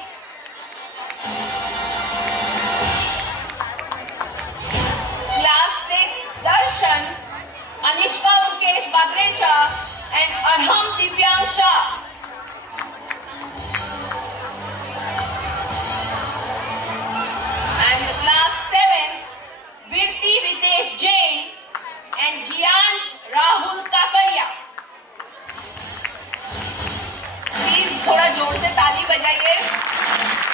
Class 6 Darshan, Anishka Mukesh Bagrecha and Arham Divyang Shah. And class 7 Virti Ritesh Jain and Jiansh Rahul Kakaria. Please थोड़ा जोर से ताली बजाइए।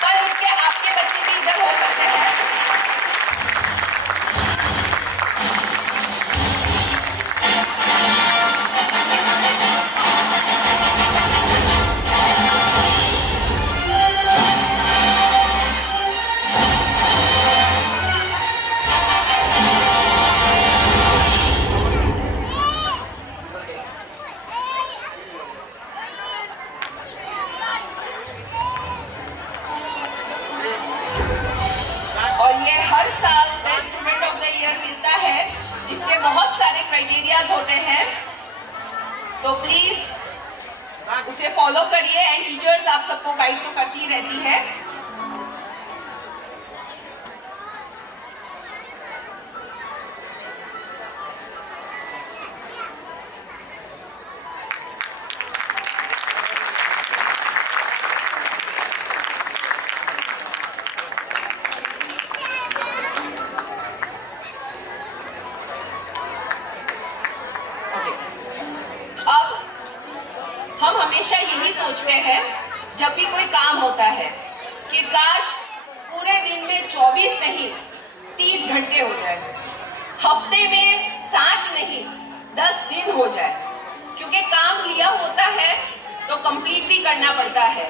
कल उठ के आपके बच्चे भी इधर हो सकते हैं। और ये हर साल best student of the year मिलता है, जिसके बहुत सारे क्राइटेरियाज होते हैं। तो प्लीज उसे फॉलो करिए एंड टीचर्स आप सबको गाइड तो करती रहती है। अब हम हमेशा यही सोचते हैं जब भी कोई काम होता है कि काश पूरे दिन में 24 नहीं 30 घंटे हो जाए, हफ्ते में 7 नहीं 10 दिन हो जाए, क्योंकि काम लिया होता है तो कंप्लीट भी करना पड़ता है।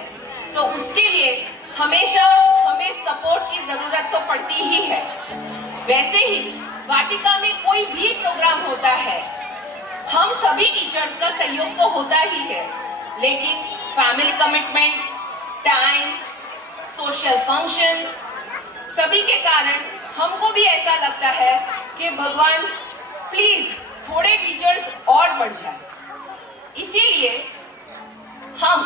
तो उसके लिए हमेशा हमें सपोर्ट की जरूरत तो पड़ती ही है। वैसे ही वाटिका में कोई भी प्रोग्राम होता है, हम सभी टीचर्स का सहयोग तो होता ही है, लेकिन family commitment, time, social functions, सभी के कारण हमको भी ऐसा लगता है कि भगवान प्लीज थोड़े टीचर्स और बढ़ जाए। इसीलिए हम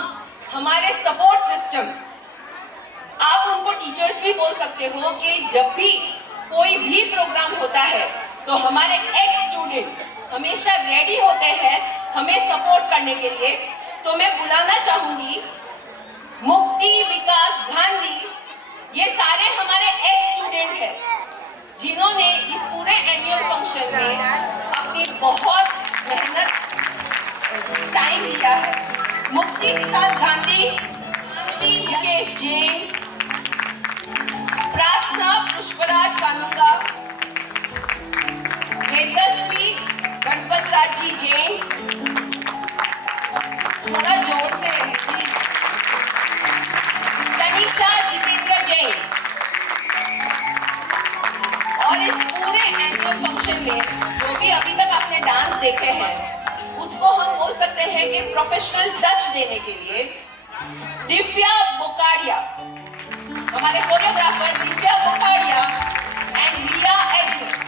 हमारे सपोर्ट सिस्टम, आप उनको टीचर्स भी बोल सकते हो, कि जब भी कोई भी प्रोग्राम होता है तो हमारे एक्स स्टूडेंट हमेशा रेडी होते हैं हमें सपोर्ट करने के लिए। तो मैं बुलाना चाहूंगी मुक्ति, विकास, गांधी, ये सारे हमारे एक्स स्टूडेंट हैं, जिन्होंने इस पूरे एनुअल फंक्शन में अपनी बहुत मेहनत टाइम दिया है। मुक्ति, विकास, गांधी, मुकेश जैन, प्रार्थना पुष्पराज कानूनगा, तेजस्वी गणपत राज जी जैन, थोड़ा जोर से प्लीज, तनिषा जितेंद्र जैन। और इस पूरे एनुअल फंक्शन में जो भी अभी तक आपने डांस देखे हैं, उसको हम बोल सकते हैं कि प्रोफेशनल टच देने के लिए दिव्या बोकाडिया, हमारे choreographer Divya Bokadia and Meera Agnes.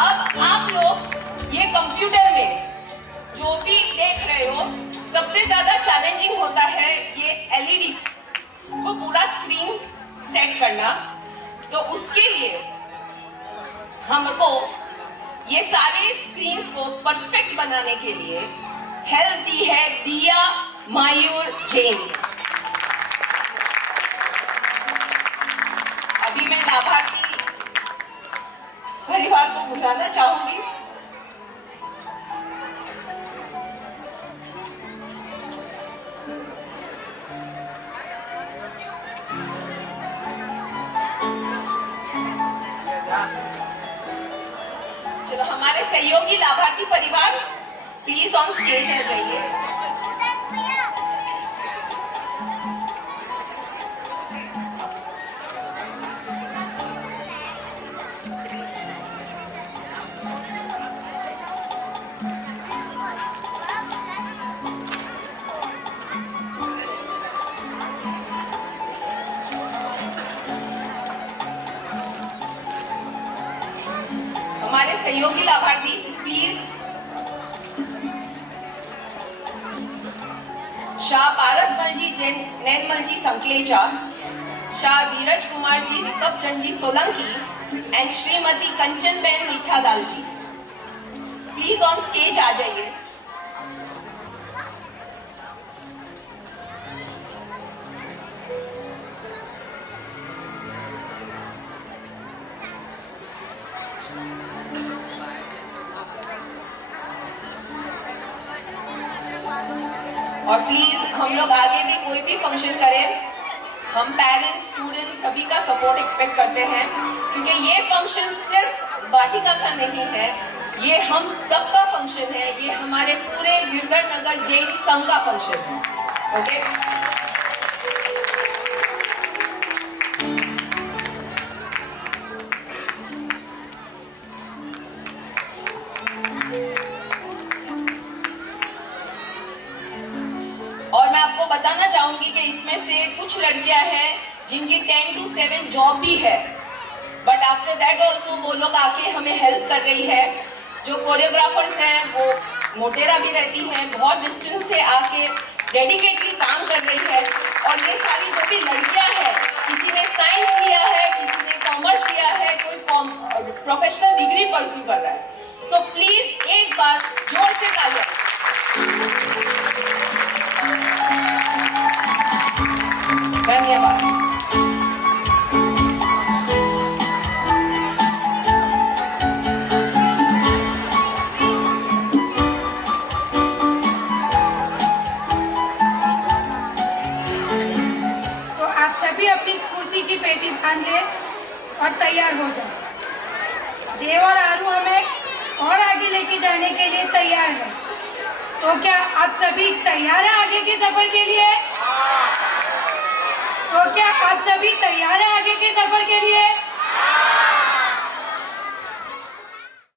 अब आप लोग ये कंप्यूटर में जो भी देख रहे हो, सबसे ज्यादा चैलेंजिंग होता है ये एलईडी को पूरा स्क्रीन सेट करना। तो उसके लिए हमको ये सारे स्क्रीन्स को परफेक्ट बनाने के लिए हेल्प दी है दिया मायूर जैन। अभी मैं लाभार्थी परिवार को बुलाना चाहूंगी। चलो हमारे सहयोगी लाभार्थी परिवार प्लीज ऑन स्टेज में जाइए। सहयोगी लाभार्थी please. Shah Parasmal ji Nainmal ji Sanklecha, Shah Dhiraj Kumar ji Rikab Chand ji Solanki and Shrimati Kanchan Ben Mithalal ji please on stage आ जाइए। और प्लीज हम लोग आगे भी कोई भी फंक्शन करें, हम पेरेंट्स स्टूडेंट्स सभी का सपोर्ट एक्सपेक्ट करते हैं, क्योंकि ये फंक्शन सिर्फ वाटिका का नहीं है, ये हम सबका फंक्शन है, ये हमारे पूरे गिरधर नगर जैन संघ का फंक्शन है। ओके और मैं आपको बताना चाहूंगी कि इसमें से कुछ लड़कियां हैं जिनकी 10 to 7 जॉब भी है, बट आफ्टर दैट ऑल्सो वो लोग आके हमें हेल्प कर रही है। जो कोरियोग्राफर्स हैं वो मोटेरा भी रहती हैं, बहुत डिस्टेंस से आके डेडिकेटली काम कर रही है। और ये सारी जो भी लड़कियां हैं, किसी ने साइंस लिया है, किसी ने कॉमर्स लिया है, कोई प्रोफेशनल डिग्री परस्यू कर रहा है। सो प्लीज एक बार जोर से तालियां। धन्यवाद। तो आप सभी अपनी कुर्सी की पेटी बांध लें और तैयार हो जाए। देव और आरू हमें और आगे लेके जाने के लिए तैयार है। तो क्या आप सभी तैयार हैं आगे के सफर के लिए? तो क्या आप सभी तैयार हैं आगे के सफर के लिए?